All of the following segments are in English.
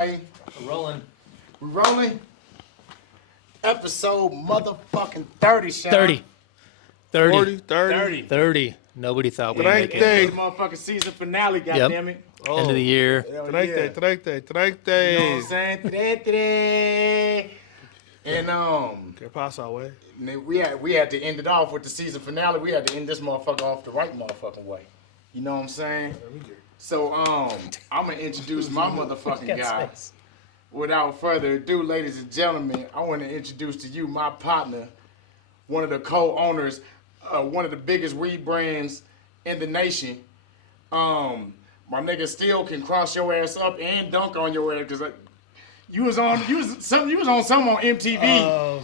Hey, Rolling. we rolling? Episode motherfucking 30, Sean. 30. 30. 40, 30. 30. 30. Nobody thought we'd Thank make you. it. It's the motherfucking season finale, goddammit. End of the year. Hell Trente, yeah. trente, You know what I'm trente. saying? Today. And Que pasa, way? we had to end it off with the season finale. We had to end this motherfucker off the right motherfucking way. You know what I'm saying? So I'm gonna introduce my motherfucking guy. Without further ado, ladies and gentlemen, I want to introduce to you my partner, one of the co-owners, one of the biggest weed brands in the nation. My nigga still can cross your ass up and dunk on your ass because you was on something on MTV. Oh,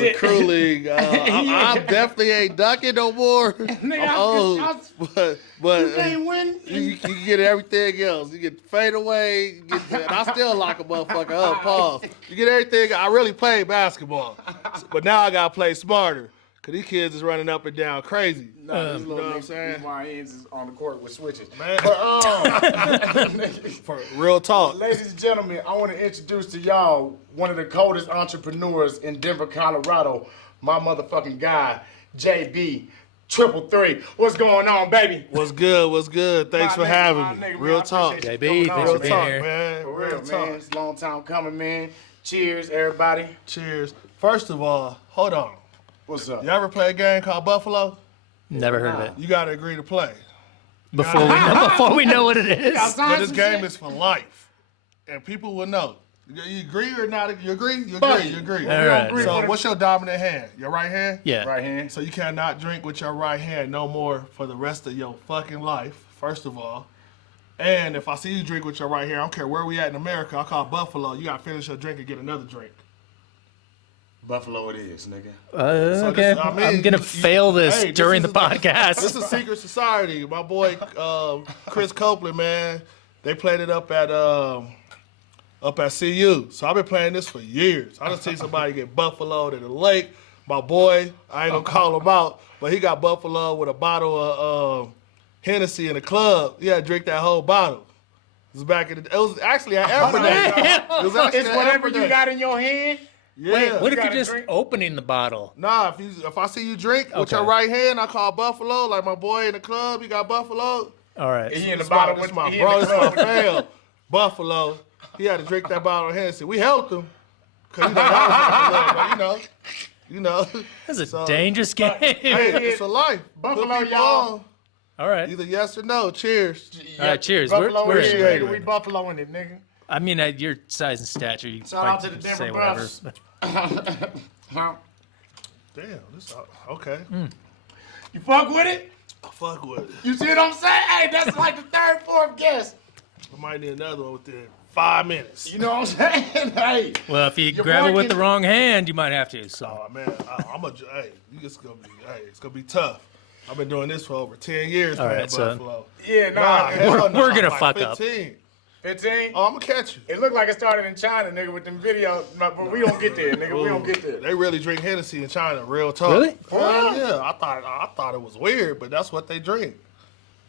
the Crew League. I definitely ain't dunking no more. Nigga, I'm old. But you can't win. you get everything else. You get fade away. You get and I still lock a motherfucker up. Pause. You get everything. I really played basketball, but now I gotta play smarter. Cause these kids is running up and down crazy. Nah, these you little know what I'm niggas, saying? these YNs is on the court with switches. Man. But, For real talk. ladies and gentlemen, I want to introduce to y'all one of the coldest entrepreneurs in Denver, Colorado. My motherfucking guy, JB, 333. What's going on, baby? What's good? What's good? Thanks for having me. Real talk. JB, JB, thanks for being here. man. For real, Real man. talk. It's a long time coming, man. Cheers, everybody. Cheers. First of all, hold on. What's up? You ever play a game called Buffalo? Never heard of it. You gotta agree to play. Before we know what it is. But this game is for life, and people will know. You agree or not? You agree? You agree? You agree? All right. So, what's your dominant hand? Your right hand? Yeah. Right hand. So you cannot drink with your right hand no more for the rest of your fucking life. First of all, and if I see you drink with your right hand, I don't care where we at in America. I call Buffalo. You gotta finish your drink and get another drink. Buffalo it is, nigga. So Okay. this- I mean, I'm going to fail this hey, during the is podcast. This is secret society. My boy Chris Copeland, man, they played it up at CU. So I've been playing this for years. I just seen somebody get buffaloed at the lake. My boy, I ain't gonna call him out, but he got buffalo with a bottle of Hennessy in the club. He had to drink that whole bottle. It was actually at Everday. It was actually It's at whatever Everday. you got in your hand. Yeah. What if gotta you're just drink? opening the bottle? Nah, if I see you drink with your Okay. right hand, I call Buffalo. Like my boy in the club, he got Buffalo. All right. He in the This bottom this with my he in bro, the this my club. fam. Buffalo. He had to drink that bottle of Hennessy. We helped him. Cause that was you know. This is a So- dangerous game. Hey, it's a life. Buffalo, Put people y'all. on. All right. Either yes or no. Cheers. All right, cheers. Buffalo We're it is, in. nigga. We Buffalo in it, nigga. I mean, at your size and stature, you Shout out probably to the Denver say whatever. Buffs. Huh? Damn. This okay. You fuck with it? I fuck with it. You see what I'm saying? Hey, that's like the third, fourth guess. I might need another one within 5 minutes. You know what I'm saying? Hey. Well, if you Your grab boy it with can- the wrong hand, you might have to. So. Oh man, hey, it's gonna be tough. I've been doing this for over 10 years, All man, right, so- Buffalo. Yeah, Nah, nah. hell no, we're gonna like fuck up. 15. 15? Oh, I'm gonna catch you. It looked like it started in China, nigga, with them videos. But we don't get there, nigga. We don't get there. They really drink Hennessy in China, real talk. Really? Hell yeah. I thought it was weird, but that's what they drink.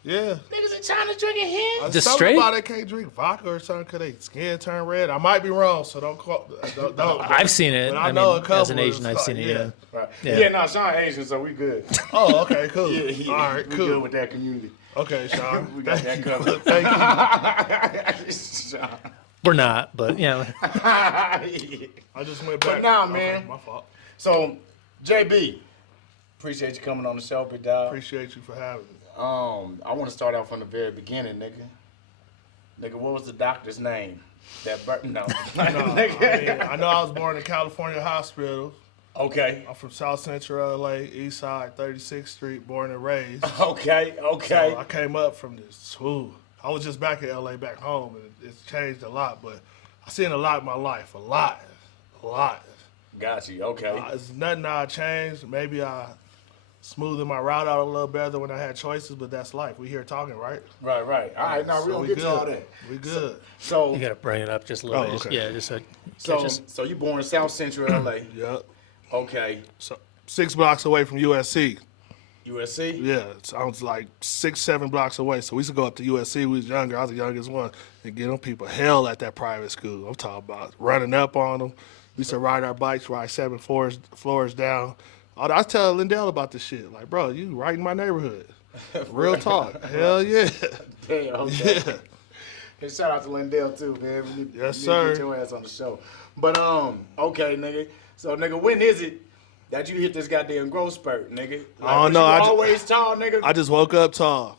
Yeah. Niggas in China drinking hen? Just Something straight? about they can't drink vodka or something because they skin turn red. I might be wrong, so don't call. Don't. I've seen it. But I know a couple as an Asian, of- I've seen it. Yeah. Right. Yeah. Yeah, no, Sean Asian, so we good. Oh, okay, cool. Yeah, All right, we cool. good with that community. Okay, Sean. We got that covered. Thank you. Sean. We're not, but yeah. I just went back. But nah, Okay, man. my fault. So, JB, appreciate you coming on the show, big dog. Appreciate you for having me. I want to start out from the very beginning, nigga. Nigga, what was the doctor's name? No. No, Nigga. I know I was born in California Hospital. Okay. I'm from South Central LA, East Side, 36th Street, born and raised. Okay. So I came up from this. Whoo. I was just back in LA, back home, and it's changed a lot. But I've seen a lot in my life, a lot. Got you. Okay. It's nothing I changed. Maybe I smoothed my route out a little better when I had choices, but that's life. We here talking, right? Right. All right. Now we So don't get to all good. that. We good. So, You got to bring it up just a little bit. okay. Yeah, just so catch us. so you born in South Central LA. Yep. Okay. So 6 blocks away from USC. USC? Yeah, so I was like 6, 7 blocks away. So we used to go up to USC. We was younger. I was the youngest one. And get them people hell at that private school. I'm talking about running up on them. We used to ride our bikes, ride 7 floors down. I was telling Lindell about this shit. Like, bro, you right in my neighborhood. Real talk. Hell yeah. Damn, okay. Yeah. And shout out to Lindell too, man. We need, Yes, we sir. need to get your ass on the show. But okay, nigga. So nigga, when is it that you hit this goddamn growth spurt, nigga? Like, I don't was know. You always tall, nigga. I just woke up tall.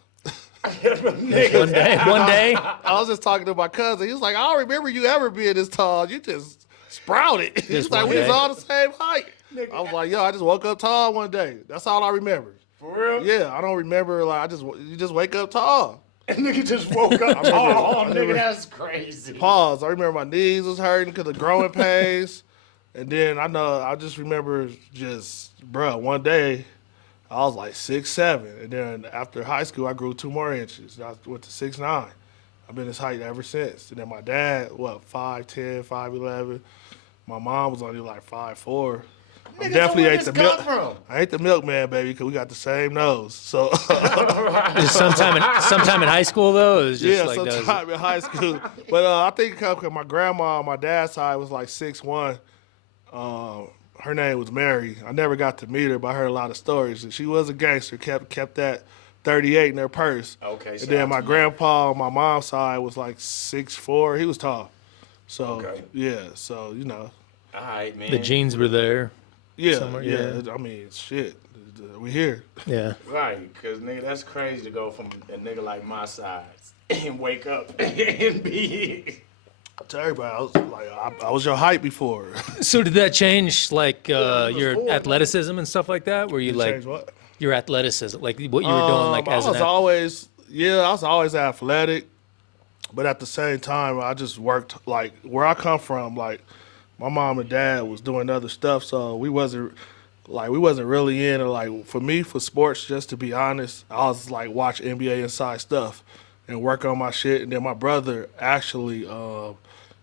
Nigga. One day. I was just talking to my cousin. He was like, I don't remember you ever being this tall. You just sprouted. He's like, one we was day. all the same height. Nigga. I was like, yo, I just woke up tall one day. That's all I remember. For real? Yeah, I don't remember, like, you just wake up tall. Nigga just woke up tall. Nigga, that's crazy. Pause. I remember my knees was hurting because of growing pains. And then I just remember one day I was like 6'7". And then after high school, I grew 2 more inches. I went to 6'9". I've been this height ever since. And then my dad, 5'10", 5'11". My mom was only like 5'4". I Nigga, definitely so where ate this the come milk. from? I ate the milkman, baby, because we got the same nose. So sometime in high school though. It was just yeah, like those. sometime in high school. But I think because my grandma on my dad's side was like 6'1". Her name was Mary. I never got to meet her, but I heard a lot of stories. And she was a gangster, kept that 38 in her purse. Okay, And shout then out my to you. grandpa on my mom's side was like 6'4". He was tall. So, Okay. yeah, so, you know. All right, man. The genes were there. Yeah, Somewhere, yeah. yeah. I mean, shit. We here. Yeah. Right, because nigga, that's crazy to go from a nigga like my size and wake up and be. I tell everybody, I was your height before. So did that change like your before, man. athleticism and stuff like that? Were you like Change what? your athleticism, like what you were doing, like as I an was always athletic, but at the same time, I just worked like where I come from. Like my mom and dad was doing other stuff, so we wasn't really in it. Like for me, for sports, just to be honest, I was like watch NBA Inside stuff and work on my shit. And then my brother actually,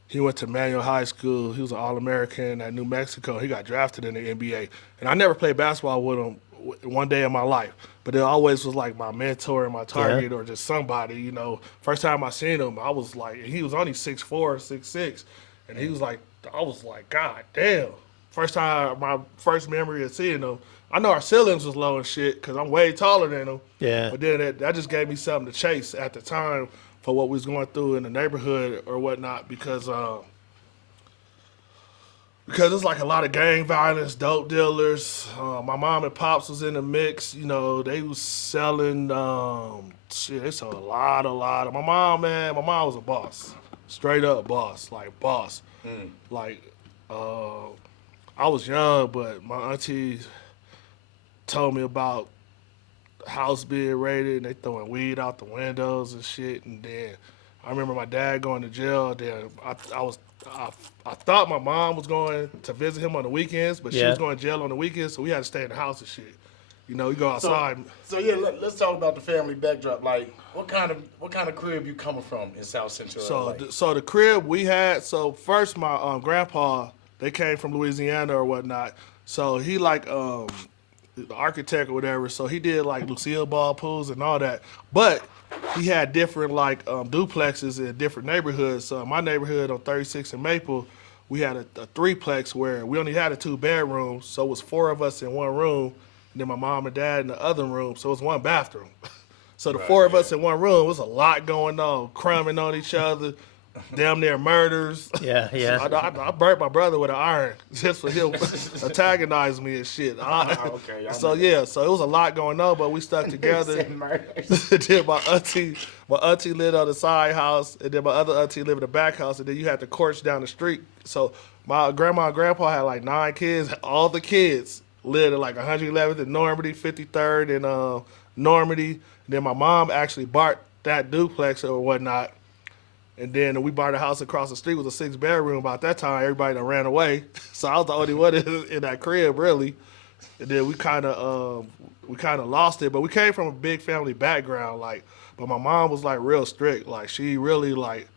he went to Manual High School. He was an All-American at New Mexico. He got drafted in the NBA, and I never played basketball with him one day in my life, but it always was like my mentor and my target or just somebody, you know. First time I seen him, I was like, he was only 6'4", 6'6", and he was like, I was like, God damn. My first memory of seeing him, I know our ceilings was low and shit because I'm way taller than him. Yeah. But then that just gave me something to chase at the time for what we was going through in the neighborhood or whatnot because it's like a lot of gang violence, dope dealers. My mom and pops was in the mix. You know, they was selling, they sold a lot. My mom was a boss. Straight up boss, like boss. Like, I was young, but my auntie told me about the house being raided and they throwing weed out the windows and shit. And then I remember my dad going to jail. Then I thought my mom was going to visit him on the weekends, but she Yeah. was going to jail on the weekends, so we had to stay in the house and shit. You know, you go outside. So yeah, let's talk about the family backdrop. Like, what kind of crib you coming from in South Central LA? So the crib we had. So first, my grandpa, they came from Louisiana or whatnot. So he like the architect or whatever. So he did like Lucille Ball pools and all that. But he had different like duplexes in different neighborhoods. So in my neighborhood on 36 and Maple, we had a threeplex where we only had a 2-bedroom. So it was 4 of us in one room. And then my mom and dad in the other room. So it was 1 bathroom. So the 4 of us in one room, was a lot going on, crumbing on each other, damn near murders. Yeah. I burnt my brother with an iron just for him antagonizing me and shit. Okay, So it was a lot going on, but we stuck together. Then my auntie lived on the side house, and then my other auntie lived in the back house, and then you had the courts down the street. So my grandma and grandpa had like 9 kids. All the kids lived at like 111th and Normandy, 53rd and Normandy. And then my mom actually bought that duplex or whatnot. And then we bought a house across the street with a 6-bedroom. About that time, everybody done ran away. So I was the only one in that crib, really. And then we kind of lost it. But we came from a big family background, like. But my mom was like real strict. Like she really like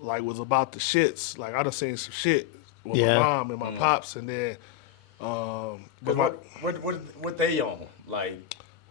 was about the shits. Like I done seen some shit with my mom and my pops, and then. But what they on? Like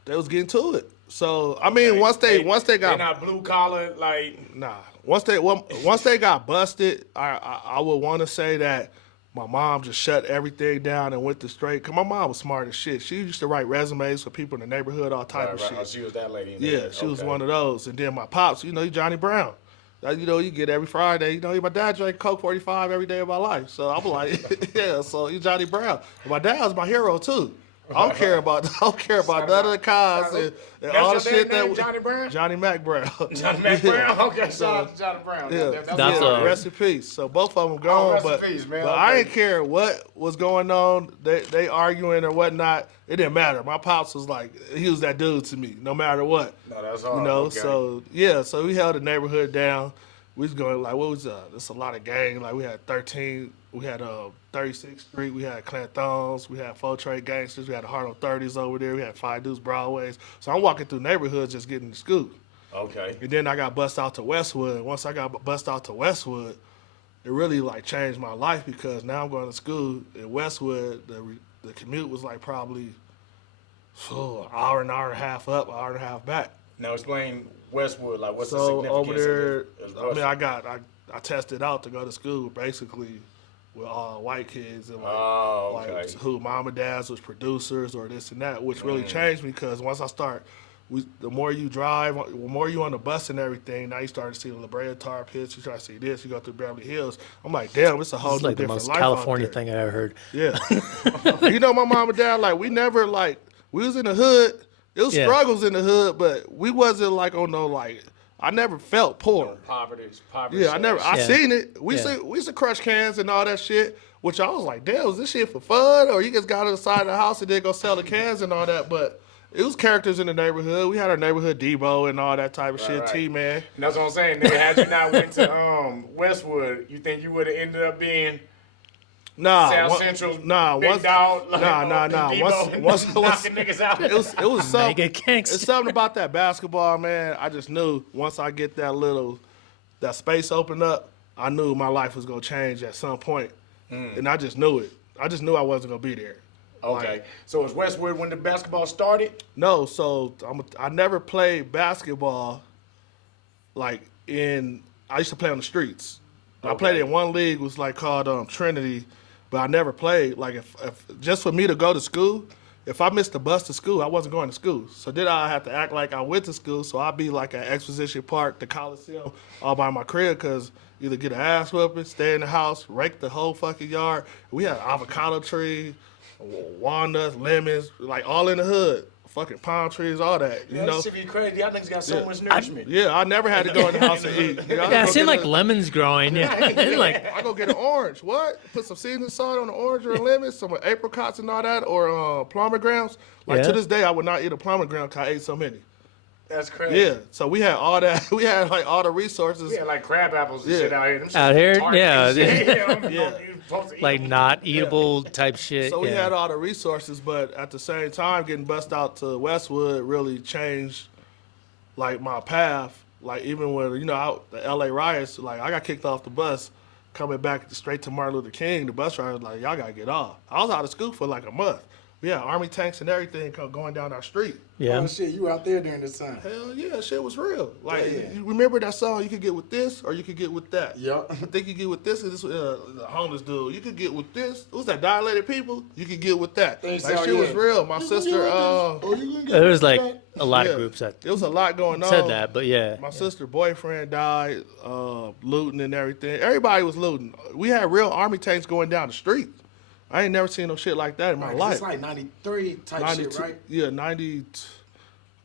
they was getting to it. So I mean, once they got, they not blue collar like. nah. Once they got busted, I would want to say that my mom just shut everything down and went to straight. Cause my mom was smart as shit. She used to write resumes for people in the neighborhood, all type of shit. Oh, she was that lady. Yeah, she was one of those. And then my pops, you know, he Johnny Brown. You know, you get every Friday. You know, my dad drank Coke 45 every day of my life. So I'm like, yeah. So you Johnny Brown. And my dad was my hero too. I don't care about none of the cars and all the shit that Johnny Brown? Johnny Mac Brown. Johnny Mac Brown? Okay, shout out to Johnny Brown. Yeah, That's rest in peace. So both of them gone, rest but in peace, man. I didn't care what was going on. They arguing or whatnot. It didn't matter. My pops was like, he was that dude to me, no matter what. No, that's all. You know, okay. so yeah, so we held the neighborhood down. We was going like, what was there's a lot of gang. Like we had 13, we had 36th Street, we had Clanthons, we had 4 Trade Gangsters, we had the Harlem 30s over there, we had 5 Deuce Broadways. So I'm walking through neighborhoods just getting to school. Okay. And then I got bussed out to Westwood. Once I got bussed out to Westwood, it really like changed my life because now I'm going to school in Westwood. The commute was like probably an hour and a half up, an hour and a half back. Now explain Westwood. Like, what's the So significance over there, of I mean, I tested out to go to school basically with all white kids and like who mom and dads was producers or this and that, which really changed me because once I start. The more you drive, the more you on the bus and everything, now you start to see the La Brea tar pits, you start to see this, you go through Beverly Hills. I'm like, damn, it's a whole It's new like the different most life California out there. thing I ever heard. Yeah. You know, my mom and dad, like, we never, like, we was in the hood. It was struggles in the hood, but we wasn't, like, on no, like, I never felt poor. Poverty. Yeah, I Yeah. seen it. We Yeah. used to crush cans and all that shit, which I was like, damn, was this shit for fun? Or you just got to the side of the house and then go sell the cans and all that, but... It was characters in the neighborhood. We had our neighborhood Debo and all that type of shit. right. T-Man. And that's what I'm saying. Nigga, had you not went to Westwood, you think you would have ended up being South Central big dog? Like, Debo Once knocking niggas out. it was something. Mega gangster. It's something about that basketball, man. I just knew once I get that space opened up, I knew my life was gonna change at some point, and I just knew it. I just knew I wasn't gonna be there. Okay, so was Westwood when the basketball started? No, so I never played basketball. I used to play on the streets. Okay. I played in one league, was like called Trinity, but I never played. Like if just for me to go to school, if I missed the bus to school, I wasn't going to school. So then I have to act like I went to school. So I'd be like at Exposition Park, the Coliseum, all by my crib, because either get an ass whooping, stay in the house, rake the whole fucking yard. We had an avocado tree, walnuts, lemons, like all in the hood. Fucking palm trees, all that. You know? That shit be crazy. Y'all niggas got so much nourishment. I never had to go in the house and eat. Yeah, I seen like lemons growing. Yeah, like I go get an orange. What? Put some seasoning salt on the orange or a lemon, some apricots and all that, or pomegranates. Like to this day, I would not eat a pomegranate because I ate so many. That's crazy. Yeah, so we had all that. We had like all the resources. We had like crab apples and shit out here. Them shit Out here? tart Yeah. and shit. Yeah. You're supposed to eat like them. not eatable type shit. So we yeah. had all the resources, but at the same time, getting bussed out to Westwood really changed like my path. Like even when out the LA riots, like I got kicked off the bus, coming back straight to Martin Luther King. The bus driver was like, "Y'all gotta get off." I was out of school for like a month. We had army tanks and everything going down our street. Yeah. Oh shit, you out there during this time? Hell yeah, shit was real. Like, Yeah. you remember that song? You could get with this, or you could get with that. Yup. I think you get with this. This the homeless dude. You could get with this. Who's that? Dilated people. You could get with that. Think Like so, shit was yeah. real. My sister. There was like a lot of groups that It was a lot going on. said that, but yeah. My sister's boyfriend died, looting and everything. Everybody was looting. We had real army tanks going down the street. I ain't never seen no shit like that in my life. It's like 93 type shit, right? Yeah, 90.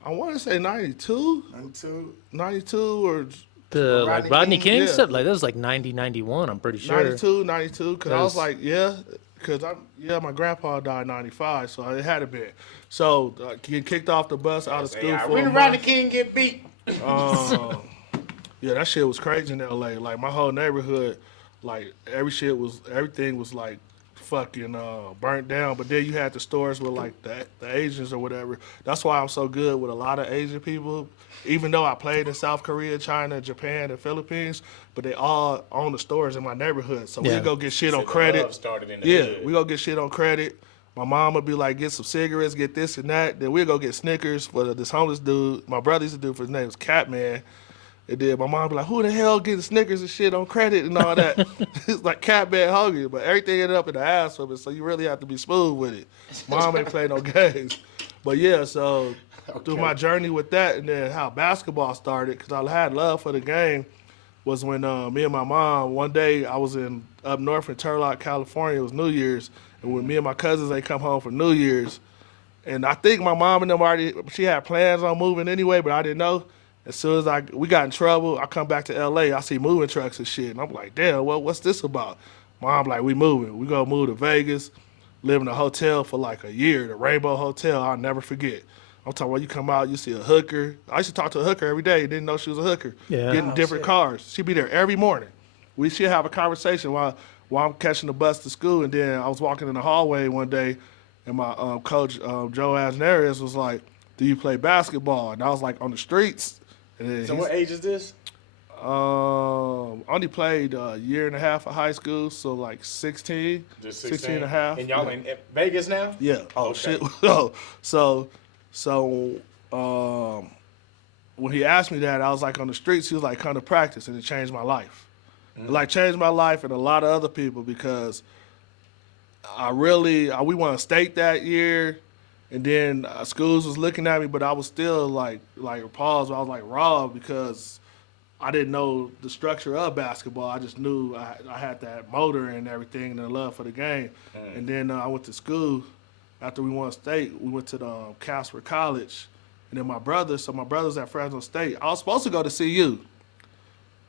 I want to say 92. 92. 92 or The Rodney like Rodney King, King yeah. stuff, like that was like 90, 91, I'm pretty sure. 92, because I was Because- like, because my grandpa died in 95, so it had to be. So getting kicked off the bus out of school Yeah, for when a did month. Rodney King get beat? Yeah, that shit was crazy in LA. Like my whole neighborhood, like everything was like fucking burnt down. But then you had the stores with like the Asians or whatever. That's why I'm so good with a lot of Asian people. Even though I played in South Korea, China, Japan, and Philippines, but they all own the stores in my neighborhood. So we Yeah. go get shit on The credit. love started in the Yeah, hood. we go get shit on credit. My mom would be like, get some cigarettes, get this and that. Then we'd go get Snickers for this homeless dude. My brother used to do for his name was Catman. And then my mom would be like, who the hell getting Snickers and shit on credit and all that? It's like Catman hungry, but everything ended up in the ass of it, so you really have to be smooth with it. Mom ain't play no games. But yeah, so through my journey with that and then how basketball started, because I had love for the game, was when me and my mom, one day I was up north in Turlock, California. It was New Year's. And when me and my cousins, they come home for New Year's. And I think my mom and them she had plans on moving anyway, but I didn't know. As soon as we got in trouble, I come back to L.A., I see moving trucks and shit. And I'm like, damn, what's this about? Mom like, we moving. We gonna move to Vegas, live in a hotel for like a year, the Rainbow Hotel. I'll never forget. I'm talking about you come out, you see a hooker. I used to talk to a hooker every day. Didn't know she was a hooker. Yeah. Getting different cars. She'd be there every morning. She'd have a conversation while I'm catching the bus to school. And then I was walking in the hallway one day, and my coach, Joe Asnarius, was like, do you play basketball? And I was like, on the streets. And then So what age is this? Only played a year and a half of high school, so like 16, Just 16 and a half. And y'all in Vegas now? Yeah. Oh, Okay. shit. So when he asked me that, I was like on the streets. He was like, come to practice, and it changed my life. It like changed my life and a lot of other people because we won state that year, and then schools was looking at me, but I was still like paused. I was like raw because I didn't know the structure of basketball. I just knew I had that motor and everything and the love for the game. And then I went to school. After we won state, we went to the Casper College. And then my brother's at Fresno State. I was supposed to go to CU,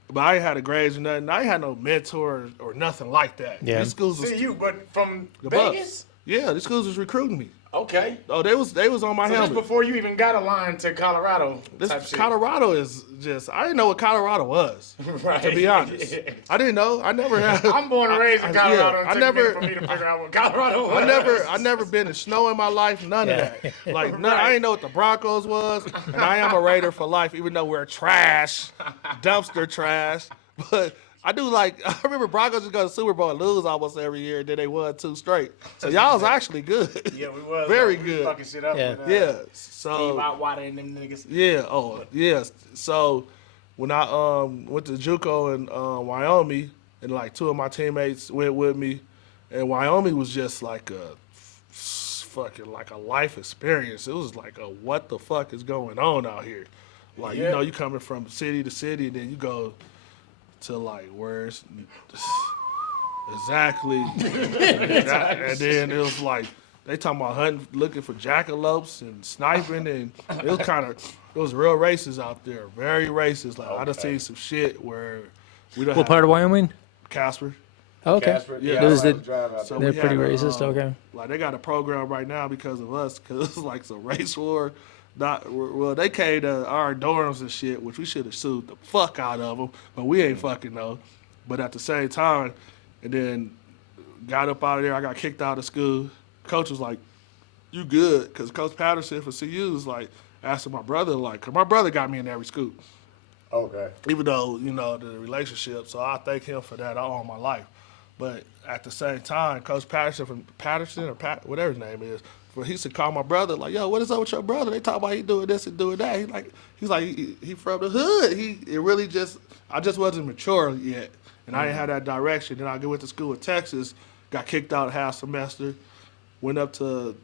but I ain't had the grades or nothing. I ain't had no mentor or nothing like that. Yeah. These schools was CU, but from the Vegas? bus. Yeah, these schools was recruiting me. Okay. Oh, they was on my So this helmet. before you even got a line to Colorado type shit. Colorado is just, I didn't know what Colorado was, Right. to be honest. I didn't know. I never had. I'm born and raised in Colorado. I and never. for me to figure out what Colorado was. I never been in snow in my life, none of that. Like, none, I didn't know what the Broncos was, and I am a Raider for life, even though we're trash, dumpster trash. But I do I remember Broncos just go to the Super Bowl and lose almost every year, and then they won 2 straight. So y'all was actually good. Yeah, we was. Very We good. fucking shit up. Yeah. With, Yeah. Steve So Outwater and them niggas. yeah. Oh yeah. So when I went to JUCO in Wyoming, and like 2 of my teammates went with me, and Wyoming was just like a life experience. It was like what the fuck is going on out here? Like Yeah. you coming from city to city, and then you go to like where's exactly, and then it was like they talking about hunting, looking for jackalopes and sniping, and it was real racist out there, very racist. Like I done seen some shit where we don't What part of Wyoming? Casper. Oh, okay. Casper, Yeah. Those I like that- to drive out So there. They're we pretty had racist. Okay. Like they got a program right now because of us, because it's like some race war. They came to our dorms and shit, which we should have sued the fuck out of them, but we ain't fucking know. But at the same time, and then got up out of there. I got kicked out of school. Coach was like, "You good?" Because Coach Patterson for CU was like asking my brother, like, cause my brother got me in every school, Okay. even though the relationship. So I thank him for that all my life. But at the same time, Coach Patterson from Patterson or whatever his name is, he used to call my brother like, "Yo, what is up with your brother? They talk about he doing this and doing that." He's like he from the hood. I just wasn't mature yet, and I didn't have that direction. Then I went to school in Texas, got kicked out half semester, went up to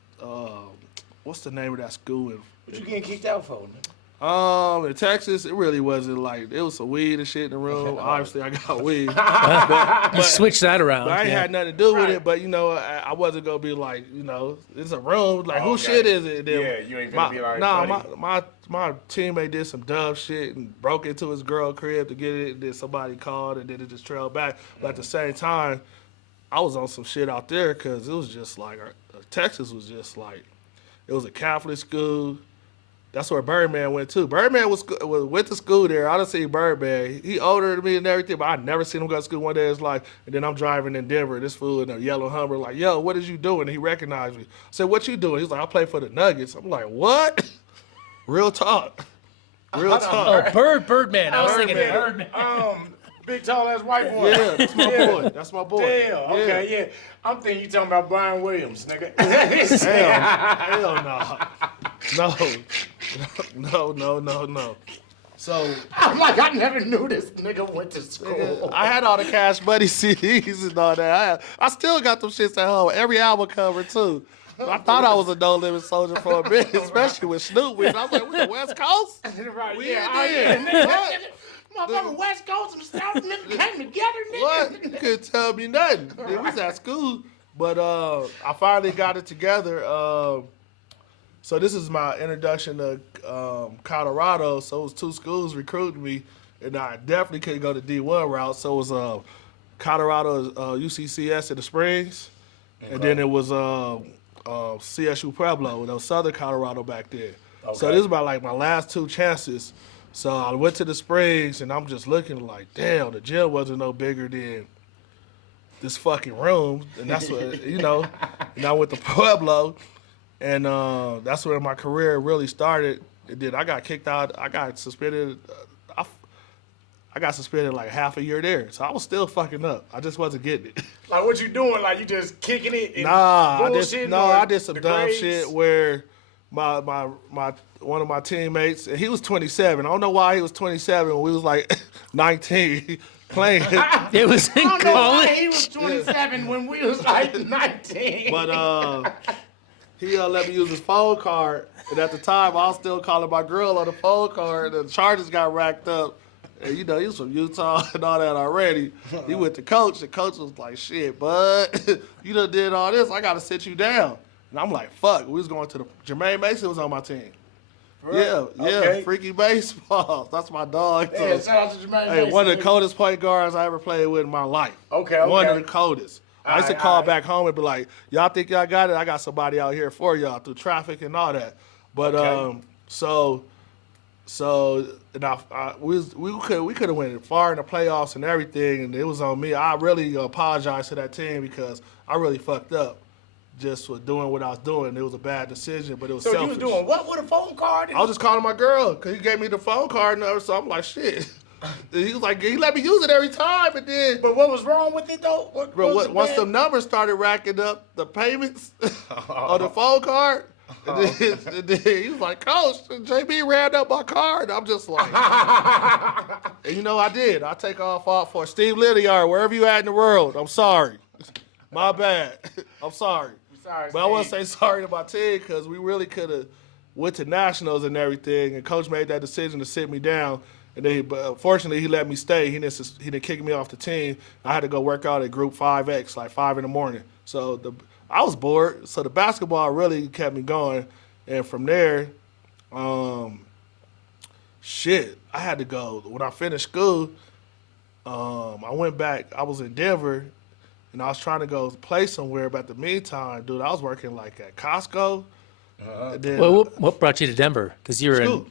what's the name of that school What you getting kicked out for? in Texas? It really wasn't like it was some weed and shit in the room. Obviously, I got weed. You switch that around. But I ain't yeah. had nothing to do with Right. it. But I wasn't gonna be like, it's a room. Like who Okay. shit is it? And then Yeah, you ain't gonna be like, buddy. my teammate did some dumb shit and broke into his girl crib to get it. And then somebody called, and then it just trailed back. But at the same time, I was on some shit out there because it was just like Texas was just like it was a Catholic school. That's where Birdman went to. Birdman went to school there. I done seen Birdman. He older than me and everything, but I never seen him go to school one day in his life. And then I'm driving in Denver, this fool in a yellow Hummer, like, "Yo, what is you doing?" And he recognized me. I said, "What you doing?" He's like, "I play for the Nuggets." I'm like, "What?" Real talk. Real talk. Oh, Birdman. I was thinking Birdman. Big tall ass white boy. Yeah, that's my boy. That's my boy. Damn. Okay, yeah. I'm thinking you talking about Brian Williams, nigga. Hell no. So I'm like, I never knew this nigga went to school. I had all the Cash Money CDs and all that. I still got them shits at home. Every album cover too. I thought I was a No Limit Soldier for a minute, especially with Snoop. I was like, we the West Coast? Right, We yeah. in there. What? Motherfucking West Coast and South nigga came together, nigga. What? You couldn't tell me nothing. We was at school. But I finally got it together. So this is my introduction to Colorado. So it was 2 schools recruiting me, and I definitely couldn't go the D1 route. So it was Colorado UCCS in the Springs, and then it was CSU Pueblo, that was Southern Colorado back then. Okay. So this is about like my last 2 chances. So I went to the Springs, and I'm just looking like, damn, the gym wasn't no bigger than this fucking room, and that's what, you know. And I went to Pueblo, and that's where my career really started. And then I got kicked out. I got suspended. I got suspended like half a year there, so I was still fucking up. I just wasn't getting it. Like, what you doing? Like, you just kicking it? And I bullshitting did some the dumb grades? shit where my one of my teammates, and he was 27. I don't know why he was 27 when we was like 19 playing. It was in I don't know why college. he was 27 when we was like 19. But he let me use his phone card, and at the time I was still calling my girl on the phone card, and the charges got racked up. And you know, he was from Utah and all that already. He went to coach, and coach was like, shit, bud, you done did all this, I gotta sit you down. And I'm like, fuck, we was going to Jermaine Mason was on my team. Yeah, Okay. freaky baseball. That's my dog. Yeah, So, shout out to Jermaine hey, Mason. one of the coldest point guards I ever played with in my life. Okay. One of the coldest. I used to Alright, call alright. back home and be like, y'all think y'all got it? I got somebody out here for y'all through traffic and all that. But Okay. so and we could have went far in the playoffs and everything, and it was on me. I really apologize to that team because I really fucked up just for doing what I was doing. It was a bad decision, but it was So selfish. you was doing what with a phone card? I was just calling my girl because he gave me the phone card number, so I'm like, shit. He was like, he let me use it every time, and then, But what was wrong with it though? once the numbers started racking up the payments on the phone card, and then he was like, Coach, JB ran up my card. I'm just like, and you know, I did. I take off for Steve Lydiard, wherever you at in the world. I'm sorry. My bad. I'm sorry. Sorry, But I want to Steve. say sorry to my team because we really could have went to nationals and everything, and Coach made that decision to sit me down. And then, but fortunately, he let me stay. He didn't kick me off the team. I had to go work out at Group 5X, like 5 in the morning. So I was bored. So the basketball really kept me going. And from there, I had to go. When I finished school, I went back. I was in Denver, and I was trying to go play somewhere. But in the meantime, dude, I was working like at Costco. And then, Well, what brought you to Denver? Because you were in school.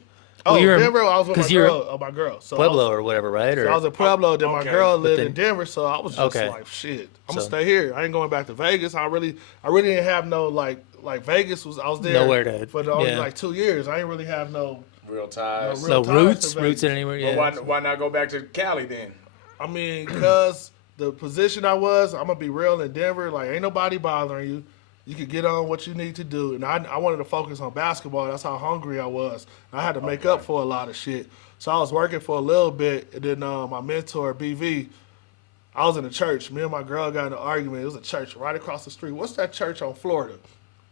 Oh, you were in- Denver, I was with 'cause my you're- girl. So Pueblo or whatever, right? Or I was in Pueblo, then my Okay. girl lived then- in Denver, so I was just Okay. like, shit, I'm So- gonna stay here. I ain't going back to Vegas. I really didn't have no like Vegas was. I was there Nowhere to- for the only yeah. like 2 years. I didn't really have no. Real ties. real no ties roots, to roots Vegas. in anywhere. Well, Yeah. why not go back to Cali then? I mean, cause the position I was, I'm gonna be real in Denver. Like, ain't nobody bothering you. You could get on what you need to do, and I wanted to focus on basketball. That's how hungry I was. I had to make up for a lot of shit. So I was working for a little bit, and then my mentor, BV, I was in a church. Me and my girl got in an argument. It was a church right across the street. What's that church on Florida?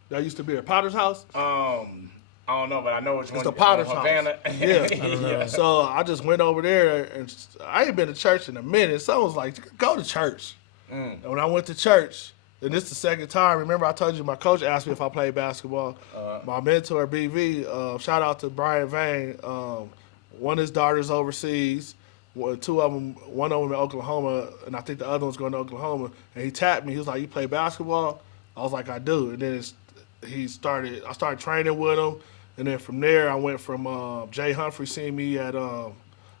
That used to be a Potter's House? I don't know, but I know which one. the Potter's House. Havana. Yeah. Yeah. So I just went over there, and I ain't been to church in a minute. Someone was like, go to church. And when I went to church, and this is the second time, remember I told you my coach asked me if I played basketball. My mentor, BV, shout out to Brian Vane, one of his daughters overseas, two of them, one of them in Oklahoma, and I think the other one's going to Oklahoma. And he tapped me. He was like, "You play basketball?" I was like, "I do." And then I started training with him. And then from there, I went from Jay Humphrey seeing me at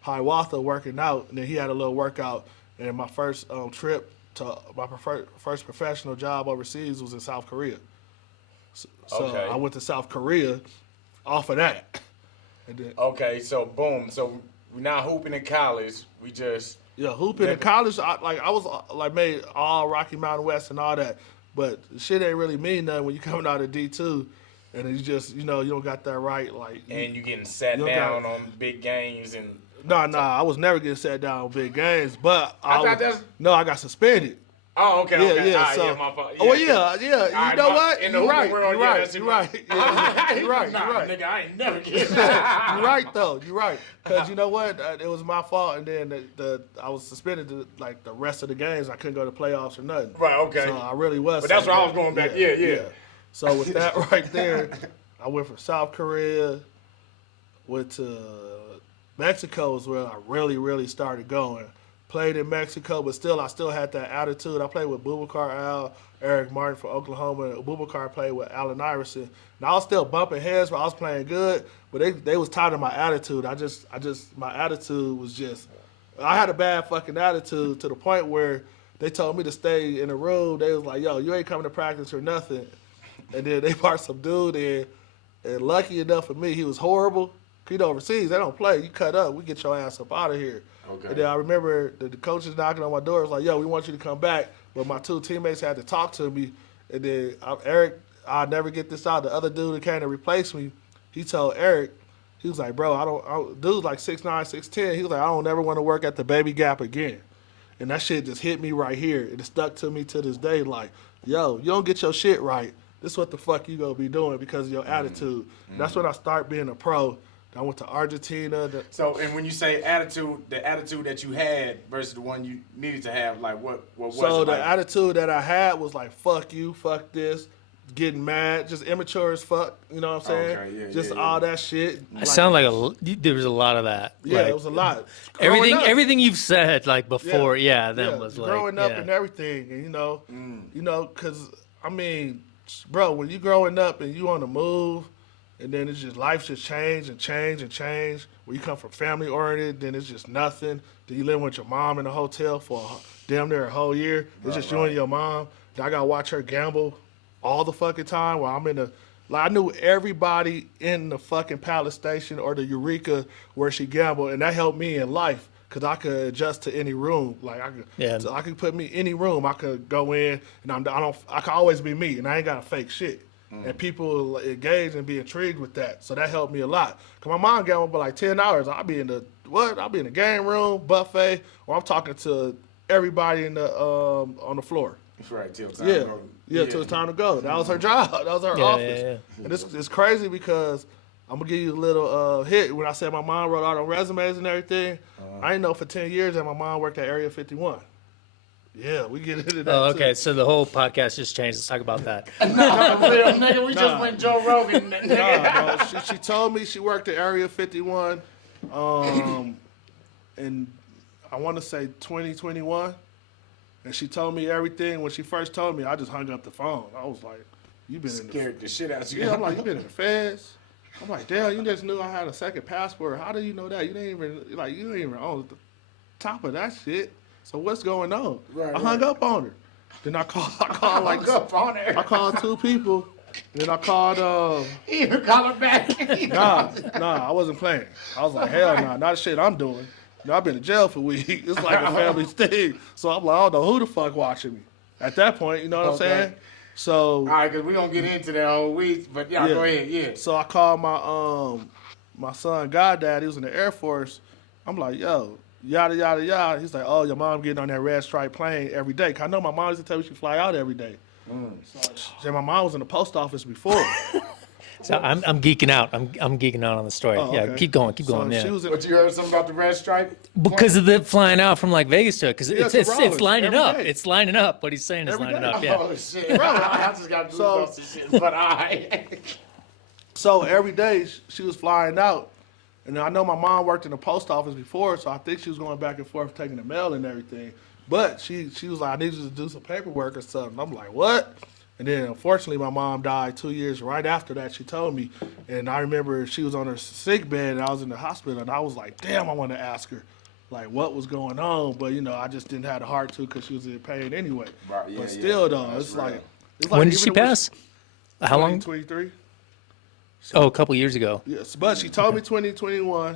Hiawatha working out. And then he had a little workout. And my first trip to my first professional job overseas was in South Korea. So Okay. I went to South Korea off of that. And then, Okay, so boom. So we're not hooping in college. We just Yeah, hooping in college, I was made all Rocky Mountain West and all that, but shit ain't really mean nothing when you coming out of D2, and you just you don't got that right and you getting sat down on big games and. Nah, I was never getting sat down on big games, but I got suspended. Oh, okay. Yeah. So, my fault. Yeah. You know what? In the You're right. world, You're right. You're right. You're right. Nigga, I ain't never getting. You're right though. You're right. Cause you know what? It was my fault, and then I was suspended the rest of the games. I couldn't go to playoffs or nothing. Right. Okay. So I really was. But that's where I was going back. Yeah. So with that right there, I went from South Korea, went to Mexico is where I really started going. Played in Mexico, but I still had that attitude. I played with Boubacar Al, Eric Martin from Oklahoma. Boubacar played with Allen Iverson. And I was still bumping heads, but I was playing good. But they was tired of my attitude. My attitude was just, I had a bad fucking attitude to the point where they told me to stay in the room. They was like, yo, you ain't coming to practice or nothing. And then they brought some dude in, and lucky enough for me, he was horrible. Overseas, they don't play. You cut up, we get your ass up out of here. Okay. And then I remember the coaches knocking on my door. It was like, yo, we want you to come back. But my two teammates had to talk to me. And then Eric, I'll never get this out. The other dude that came to replace me, he told Eric, he was like, bro, dude's like 6'9", 6'10". He was like, I don't ever want to work at the Baby Gap again. And that shit just hit me right here. It stuck to me to this day. Like, yo, you don't get your shit right, this is what the fuck you gonna be doing because of your attitude. That's when I start being a pro. I went to Argentina. So, and when you say attitude, the attitude that you had versus the one you needed to have, like what was it like? So the attitude that I had was like, fuck you, fuck this, getting mad, just immature as fuck, you know what I'm saying? Okay, just all that shit. I sound like there was a lot of that. Yeah, like, it was a lot. Everything you've said like before, was like growing up and everything, and because I mean, bro, when you growing up and you on the move. And then it's just life just change. When you come from family oriented, then it's just nothing. Then you live with your mom in a hotel for damn near a whole year. It's just you and your mom. Then I gotta watch her gamble all the fucking time while I'm I knew everybody in the fucking Palace Station or the Eureka where she gambled, and that helped me in life because I could adjust to any room. Like so I could put me any room. I could go in, and I can always be me, and I ain't got to fake shit. And people engage and be intrigued with that. So that helped me a lot. Cause my mom gambled for like 10 hours. I'll be in the game room, buffet, or I'm talking to everybody in the on the floor. That's right, till time to go. Till it's time to go. That was her job. That was her office. And it's crazy because I'm gonna give you a little hit. When I said my mom wrote all the resumes and everything, I didn't know for 10 years that my mom worked at Area 51. Yeah, we get into that. Oh, okay. Too. So the whole podcast just changed. Let's talk about that. Nigga, we just went Joe Rogan. Nah, bro. She told me she worked at Area 51, and I want to say 2021, and she told me everything. When she first told me, I just hung up the phone. I was like, "You been scared the shit out of you." Yeah, I'm like, "You been in the feds?" I'm like, "Damn, you just knew I had a second passport. How do you know that? You didn't even on the top of that shit." So what's going on? I hung up on her. Then I called I called two people. Then I called You call her back. Nah, I wasn't playing. I was like, hell nah, not the shit I'm doing. I've been in jail for a week. It's like a family thing. So I'm like, I don't know who the fuck watching me. At that point, you know what I'm saying? So all right, because we're gonna get into that whole week, but yeah, go ahead, So I called my son goddad, he was in the Air Force. I'm like, yo, yada, yada, yada. He's like, oh, your mom getting on that red stripe plane every day. Cause I know my mom used to tell me she fly out every day. So my mom was in the post office before. So I'm geeking out. I'm geeking out on the story. Oh, okay. Yeah, keep going. Yeah. She was in, but you heard something about the red stripe? Because of the flying out from like Vegas to it. Because it's lining up. Day. It's lining up. What he's saying is Every lining day. up. Yeah. Oh shit! I just got goosebumps and shit. But So every day she was flying out. And I know my mom worked in the post office before, so I think she was going back and forth taking the mail and everything. But she was like, I need you to do some paperwork or something. I'm like, what? And then unfortunately my mom died 2 years right after that, she told me. And I remember she was on her sick bed and I was in the hospital and I was like, damn, I want to ask her like what was going on. But I just didn't have the heart to because she was in pain anyway. Right, yeah, but still though, that's it's real. like When did she pass? How long? 2023. Oh, a couple years ago. Yes, but she told me 2021,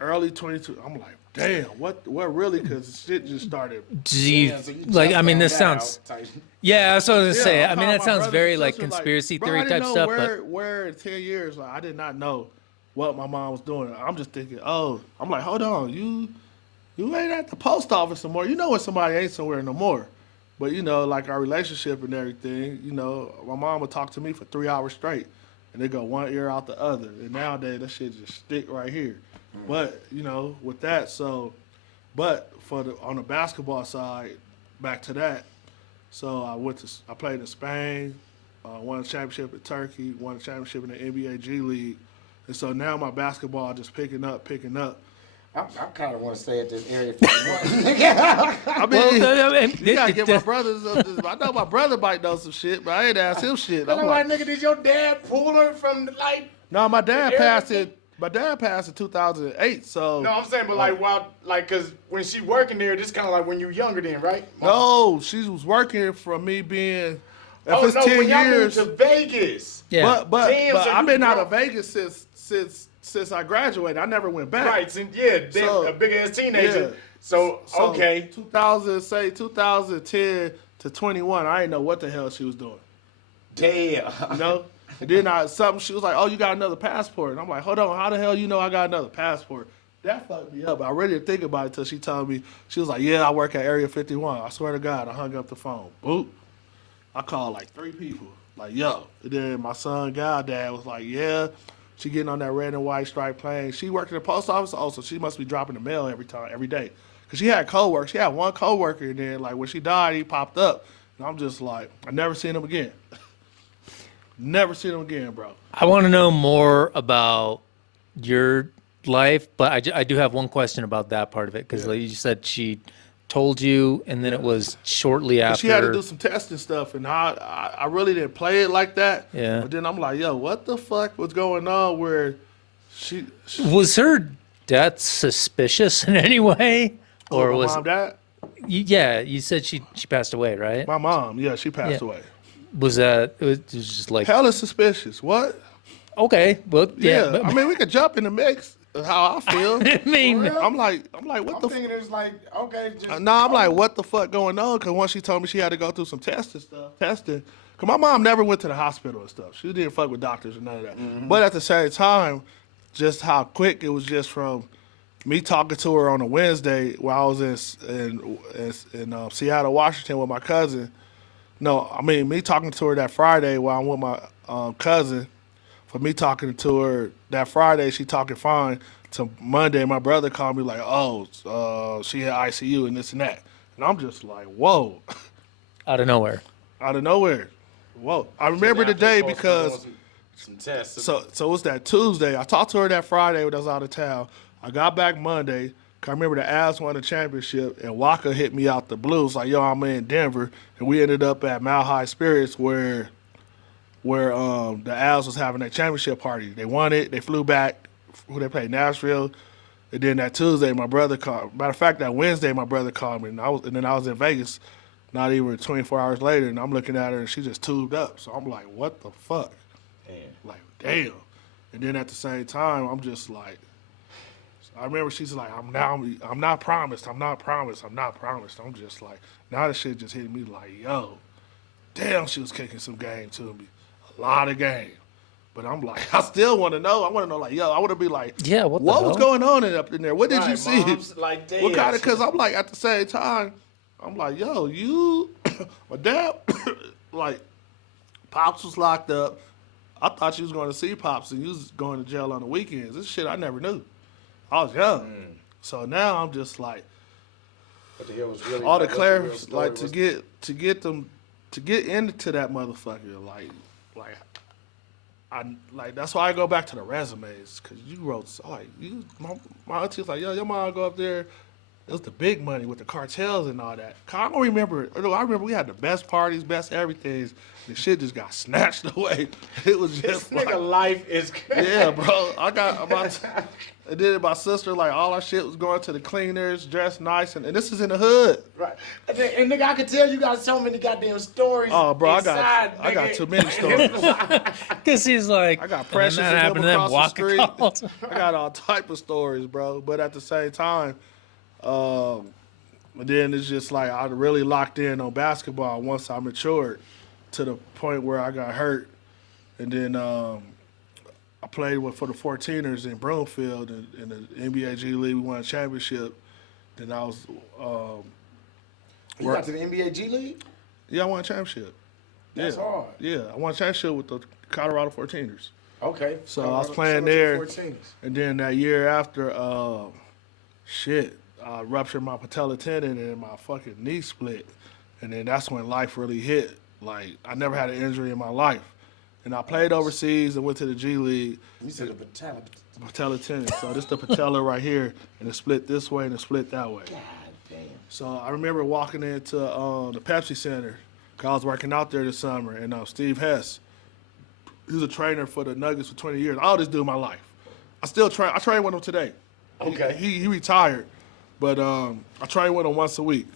early 22. I'm like, damn, what really? Because shit just started. Do you, Yeah, so you like, just I mean, found this out sounds, type. yeah, that's what I was gonna say. I'm I mean, calling that my sounds brothers very and like sisters, conspiracy bro, theory I didn't type know stuff, but where in 10 years, like, I did not know what my mom was doing. I'm just thinking, oh, I'm like, hold on, you ain't at the post office no more. You know when somebody ain't somewhere no more. But, you know, like our relationship and everything, you know, my mom would talk to me for 3 hours straight. And they go one ear out the other. And nowadays, that shit just stick right here. But, you know, with that, but on the basketball side, back to that, so I played in Spain, won a championship in Turkey, won a championship in the NBA G League. And so now my basketball just picking up. I kind of want to stay at this area 51. I mean, well, you gotta get my brothers. I know my brother might know some shit, but I ain't asked him shit. I'm I'm like, like, nigga, did your dad pull her from the light? no, my dad area passed it. My dad passed in 2008. So No, I'm saying, but like, cause when she working there, this kind of like when you younger then, right? no, she was working from me being. If Oh it's no, 10 when y'all years, moved to Vegas. yeah. but Damn, so I've you been out grown- of Vegas since I graduated. I never went back. Right, so yeah, then So, a big ass teenager. yeah. So, okay. 2010 to 21. I didn't know what the hell she was doing. Damn. You know? And then she was like, oh, you got another passport. And I'm like, hold on, how the hell you know I got another passport? That fucked me up. I really didn't think about it until she told me. She was like, yeah, I work at Area 51. I swear to God, I hung up the phone. Boop. I called like 3 people. Like, yo. And then my son, dad was like, yeah, she getting on that red and white striped plane. She worked in the post office also. She must be dropping the mail every day. Because she had coworkers. She had one coworker, and then like when she died, he popped up. And I'm just like, I never seen him again. Never seen him again, bro. I want to know more about your life, but I do have one question about that part of it because, like you said, she told you, and then it was shortly after. She had to do some testing stuff, and I really didn't play it like that. Yeah. But then I'm like, yo, what the fuck was going on? Where she Was her death suspicious in any way, or my was mom, dad? yeah? You said she passed away, right? My mom, yeah, she passed Yeah. away. Was that it was just like Hella suspicious. What? okay, well yeah, Yeah. but, I mean, we could jump in the mix. Of how I feel. I mean, For real? I'm like, what I'm the? thinking it's like, okay, just. No, I'm like, what the fuck going on? Because once she told me she had to go through some testing. Because my mom never went to the hospital and stuff. She didn't fuck with doctors or none of that. But at the same time, just how quick it was just from me talking to her on a Wednesday while I was in Seattle, Washington with my cousin. No, I mean, me talking to her that Friday while I'm with my cousin. For me talking to her that Friday, she talking fine. To Monday, my brother called me like, oh, she had ICU and this and that. And I'm just like, whoa. out of nowhere. Out of nowhere. Whoa. I remember the day because, Some tests. so it was that Tuesday. I talked to her that Friday when I was out of town. I got back Monday. I remember the Avs won the championship, and Waka hit me out the blue. It's like, yo, I'm in Denver. And we ended up at Mile High Spirits where the Avs was having their championship party. They won it. They flew back. Who they played? Nashville. And then that Tuesday, my brother called. Matter of fact, that Wednesday, my brother called me, and then I was in Vegas. Not even 24 hours later, and I'm looking at her, and she just tubed up. So I'm like, what the fuck? Damn. Like, damn. And then at the same time, I'm just like, I remember she's like, I'm not promised. I'm not promised. I'm not promised. I'm just like, now the shit just hit me like, yo, damn, she was kicking some game to me. A lot of game. But I'm like, I still want to know. I want to know, like, yo, I want to be like, Yeah, what the was hell? going on up in there? What did you Right, see? mom's like, damn. What kind of? Because I'm like, at the same time, I'm like, yo, you, my dad, like, Pops was locked up. I thought you was going to see Pops and you was going to jail on the weekends. This shit I never knew. I was young. So now I'm just like, What the hell was really, all the what real clarity, story like was. to get into that motherfucker, like I like that's why I go back to the resumes because you wrote like you my auntie was like, yo, your mom go up there. It was the big money with the cartels and all that. I don't remember. I remember we had the best parties, best everything. The shit just got snatched away. It was This just nigga like, life is crazy. yeah, bro. And then my sister, like, all our shit was going to the cleaners, dressed nice, and this is in the hood. Right. And nigga, I can tell you got so many goddamn stories. Oh, bro, I inside, got nigga. too many stories. Because he's like, I got and Precious then and that them happened to them. across the Waka street. called. I got all type of stories, bro. But at the same time, And then it's just like I really locked in on basketball once I matured to the point where I got hurt. And then I played for the 14ers in Broomfield in the NBA G League. We won a championship. Then I was You got to the NBA G League? I won a championship. That's hard. Yeah, I won a championship with the Colorado 14ers. Okay. So I was playing there, and then that year after, I ruptured my patella tendon and my fucking knee split, and then that's when life really hit. Like I never had an injury in my life, and I played overseas and went to the G League. You said the patella. Patella tendon. So this the patella right here, and it split this way and it split that way. God damn. So I remember walking into the Pepsi Center, 'cause I was working out there this summer, and Steve Hess, he was a trainer for the Nuggets for 20 years. I always do my life. I still train. I train with him today. Okay. He retired, but I train with him once a week.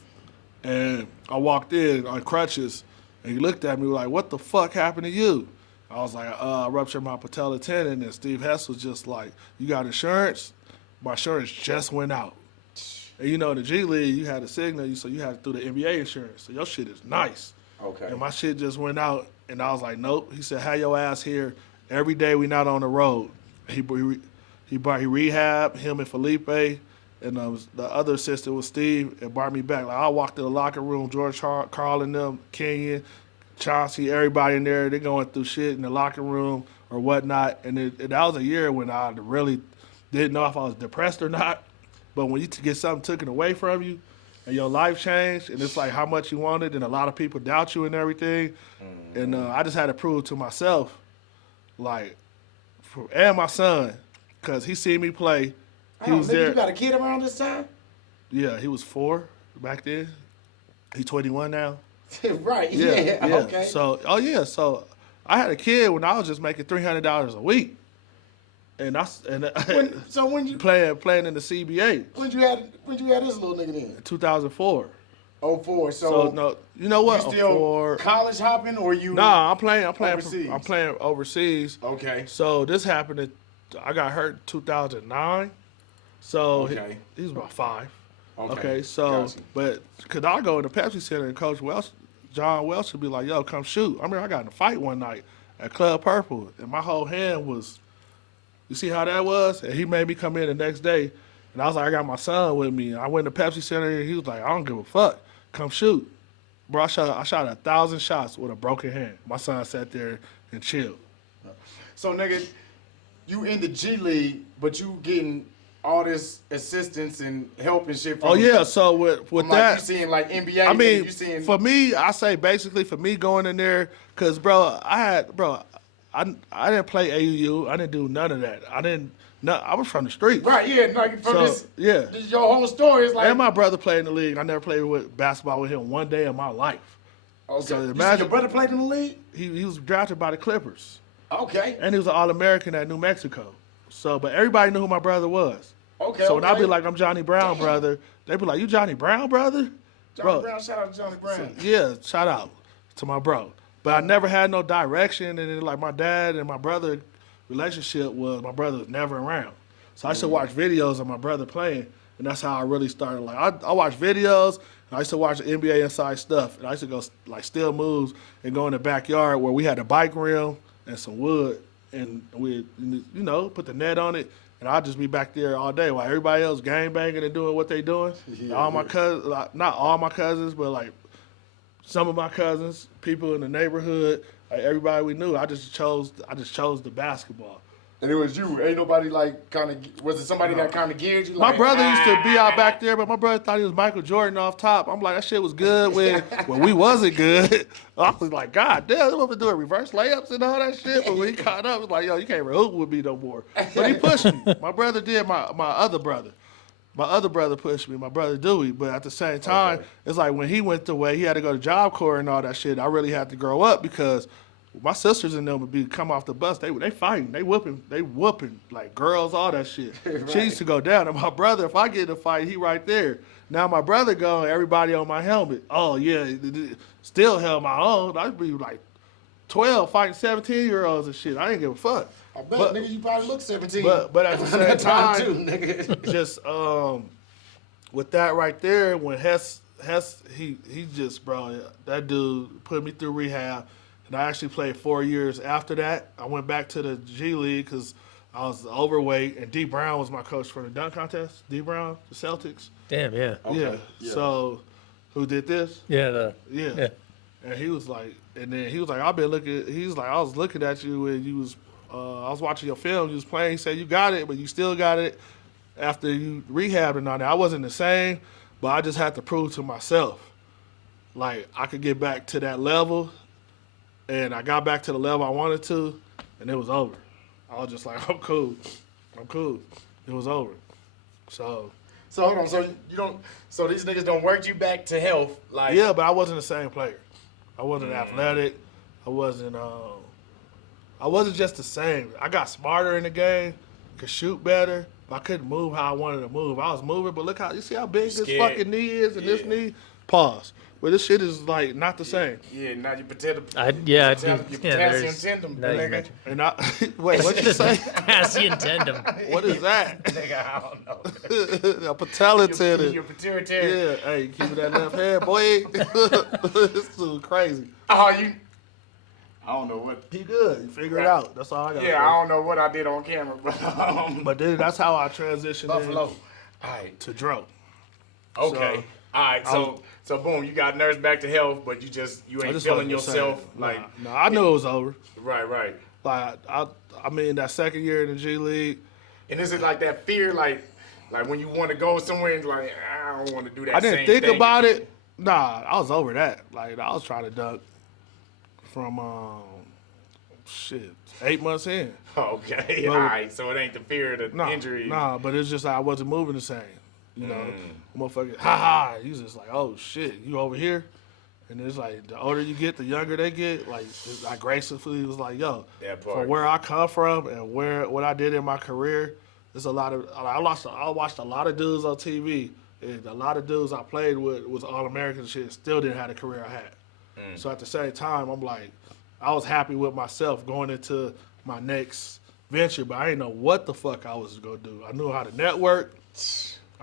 And I walked in on crutches, and he looked at me like, "What the fuck happened to you?" I was like, "I ruptured my patella tendon," and Steve Hess was just like, "You got insurance?" My insurance just went out. And you know, in the G League, you had a signal, so you had to do the NBA insurance. So your shit is nice. Okay. And my shit just went out, and I was like, "Nope." He said, "Have your ass here every day we not on the road." He rehabbed him and Felipe, and the other assistant was Steve, and brought me back. Like I walked to the locker room, George Carl and them, Kenyon, Chauncey, everybody in there, they going through shit in the locker room or whatnot. And that was a year when I really didn't know if I was depressed or not. But when you get something taken away from you and your life changed, and it's like how much you wanted, and a lot of people doubt you and everything. And I just had to prove to myself, like, and my son, because he seen me play. He was there. You got a kid around this time? Yeah, he was 4 back then. He's 21 now. Right. Yeah. Okay. So I had a kid when I was just making $300 a week, and when you playing in the CBA. When you had this little nigga then? 2004. 04. So no, you know what? You still college hopping or you? Nah, I'm playing overseas? I'm playing overseas. Okay. So this happened. I got hurt in 2009. So he was about 5. Okay, so, but could I go in the Pepsi Center and Coach John Welsh would be like, "Yo, come shoot." I remember I got in a fight one night at Club Purple, and my whole hand was, you see how that was? And he made me come in the next day, and I was like, I got my son with me. And I went to Pepsi Center, and he was like, "I don't give a fuck. Come shoot." Bro, I shot 1,000 shots with a broken hand. My son sat there and chilled. So, nigga, you in the G League, but you getting all this assistance and help and shit from so with from that, like you seeing like NBA. I mean, you seeing, for me, I say basically for me going in there, cause I didn't play AUU. I didn't do none of that. I was from the streets. right? Yeah, like from this your whole story is like. And my brother played in the league. I never played with basketball with him one day in my life. Okay. So you imagine, see your brother played in the league. He was drafted by the Clippers. Okay. And he was an All-American at New Mexico. So, but everybody knew who my brother was. Okay. So when I be like, "I'm Johnny Brown, brother," they be like, "You Johnny Brown, brother?" Johnny Brown, shout out to Johnny Brown. Yeah, shout out to my bro. But I never had no direction, and then like my dad and my brother relationship was my brother was never around. So I used to watch videos of my brother playing, and that's how I really started. Like I watched videos, and I used to watch the NBA Inside stuff, and I used to go like steal moves and go in the backyard where we had a bike rim and some wood, and we put the net on it. And I'll just be back there all day while everybody else gang banging and doing what they doing. Yeah, my cousins, not all my cousins, but like some of my cousins, people in the neighborhood, like everybody we knew. I just chose the basketball. And it was you. Ain't nobody like was it somebody that kind of geared you? Like, My brother used to be out back there, but my brother thought he was Michael Jordan off top. I'm like, that shit was good when we wasn't good. I was like, God damn, they want to do reverse layups and all that shit. But when he caught up, it was like, yo, you can't hoop with me no more. But he pushed me. My brother did. My other brother pushed me. My brother Dewey. But at the same time, it's like when he went away, he had to go to Job Corps and all that shit. I really had to grow up because my sisters and them would come off the bus. They fighting, they whooping like girls, all that shit. Right. She used to go down. And my brother, if I get in a fight, he right there. Now my brother gone, everybody on my helmet. Oh yeah, still held my own. I'd be like 12 fighting 17-year-olds and shit. I didn't give a fuck. I bet, nigga, you probably look 17. But at the same time, too, nigga. just with that right there, when Hess he just, bro, that dude put me through rehab, and I actually played 4 years after that. I went back to the G League because I was overweight, and D Brown was my coach for the dunk contest. D Brown, the Celtics. Damn, yeah. Okay. Yeah. So, who did this? Yeah, Yeah. And he was like, I've been looking. He's like, I was looking at you when you was, I was watching your film. You was playing. He said you got it, but you still got it after you rehabbed and all that. I wasn't the same, but I just had to prove to myself, like I could get back to that level, and I got back to the level I wanted to, and it was over. I was just like, I'm cool. It was over. So hold on. So you don't. So these niggas don't work you back to health, like. yeah, but I wasn't the same player. I wasn't athletic. I wasn't just the same. I got smarter in the game, could shoot better, but I couldn't move how I wanted to move. I was moving, but look how, you see how big this fucking knee is and this knee? Pause. But this shit is like not the same. Yeah, now you potato. yeah, Your potassium tendon, nigga. And I, wait, what'd you say? Potassium tendon. What is that? Nigga, I don't know. A patella tendon. Your pituitary. Yeah, hey, keep that left hand, boy. It's too crazy. Oh, you. I don't know what. He good. You figure it out. That's all I got. Yeah, I don't know what I did on camera, But then that's how I transitioned Buffalo. in All right. to Dro. Okay. All right. So boom, you got nursed back to health, but you I ain't just feeling wasn't the same. yourself like. No, I knew it was over. Right. Like I mean, that second year in the G League. And is it like that fear, like when you want to go somewhere and like I don't want to do that. I didn't same think thing about again. it. Nah, I was over that. Like I was trying to dunk from 8 months in. Okay. But- All right. So it ain't the fear of the injury. Nah, but it's just I wasn't moving the same. You know, motherfucker, ha. He's just like, oh shit, you over here? And it's like the older you get, the younger they get. Like I gracefully was like, yo, That part. from where I come from and what I did in my career, there's a lot of I watched a lot of dudes on TV, and a lot of dudes I played with was all American shit. Still didn't have the career I had. So at the same time, I'm like, I was happy with myself going into my next venture, but I didn't know what the fuck I was gonna do. I knew how to network.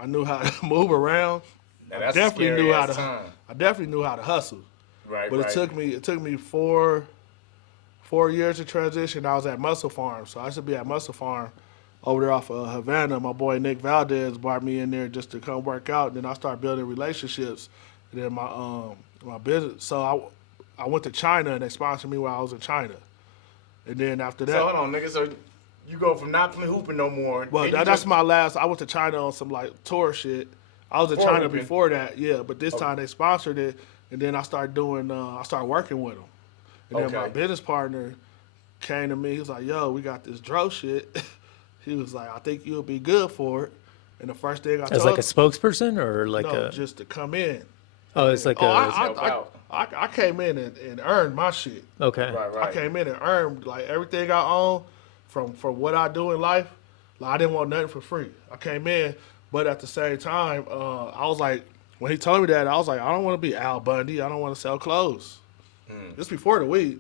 I knew how to move around. Now, that's I definitely knew how to. time. I definitely knew how to hustle. Right. But it took me 4 years to transition. I was at Muscle Farm, so I used to be at Muscle Farm over there off of Havana. My boy Nick Valdez brought me in there just to come work out. And then I started building relationships. And then my business. So I went to China and they sponsored me while I was in China. And then after that, So hold on, nigga. So you go from not playing hooping no more. well, and you that's just- my last. I went to China on some like tour shit. I was in Before China hooping. before that, yeah. But this time they sponsored it, and then I started doing. I started working with them, and then my Okay. business partner came to me. He was like, "Yo, we got this Dro shit." He was like, "I think you'll be good for it." And the first thing I As told like a spokesperson or like no, a? just to come in. Oh, it's like Oh, a. help out. I came in and earned my shit. Okay. Right. I came in and earned like everything I own from what I do in life. Like I didn't want nothing for free. I came in, but at the same time, I was like, when he told me that, I was like, I don't want to be Al Bundy. I don't want to sell clothes. This before the weed.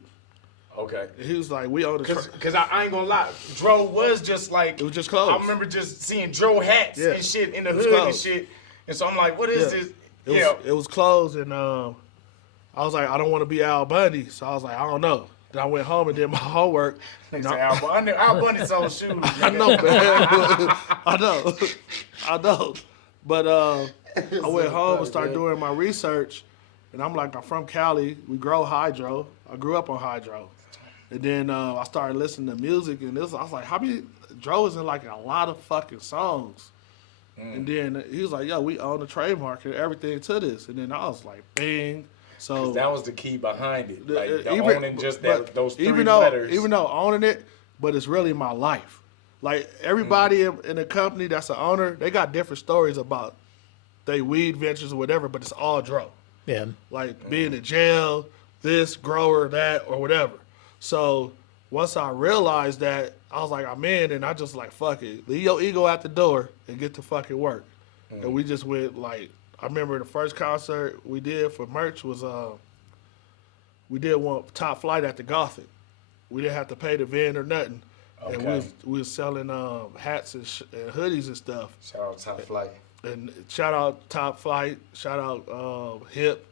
Okay. And he was like, we own the. Cause I ain't gonna lie, Dro was just like It was just clothes. I remember just seeing Dro hats Yeah. and shit in the It was hood and clothes. shit, and so I'm like, what is Yeah. this? It was clothes, and I was like, I don't want to be Al Bundy. So I was like, I don't know. Then I went home and did my homework. Nigga say Al Bundy sold shoes. I know, man. I know. But I went home and started doing my research, and I'm like, I'm from Cali. We grow hydro. I grew up on hydro. And then I started listening to music, and I was like, how many Dro is in like a lot of fucking songs. And then he was like, yo, we own the trademark and everything to this. And then I was like, bing. So That was the key behind it. Like even- owning just but those three even letters. Even though owning it, but it's really my life. Like everybody in the company that's an owner, they got different stories about they weed ventures or whatever, but it's all Dro. Yeah. Like being in jail, this, grower, that, or whatever. So once I realized that, I was like, I'm in, and I just like, fuck it. Leave your ego at the door and get to fucking work. And we just went like, I remember the first concert we did for merch was, we did one Top Flight at the Gothic. We didn't have to pay the van or nothing. And Okay. we was selling hats and hoodies and stuff. Shout out Top Flight. And shout out Top Flight, shout out Hip,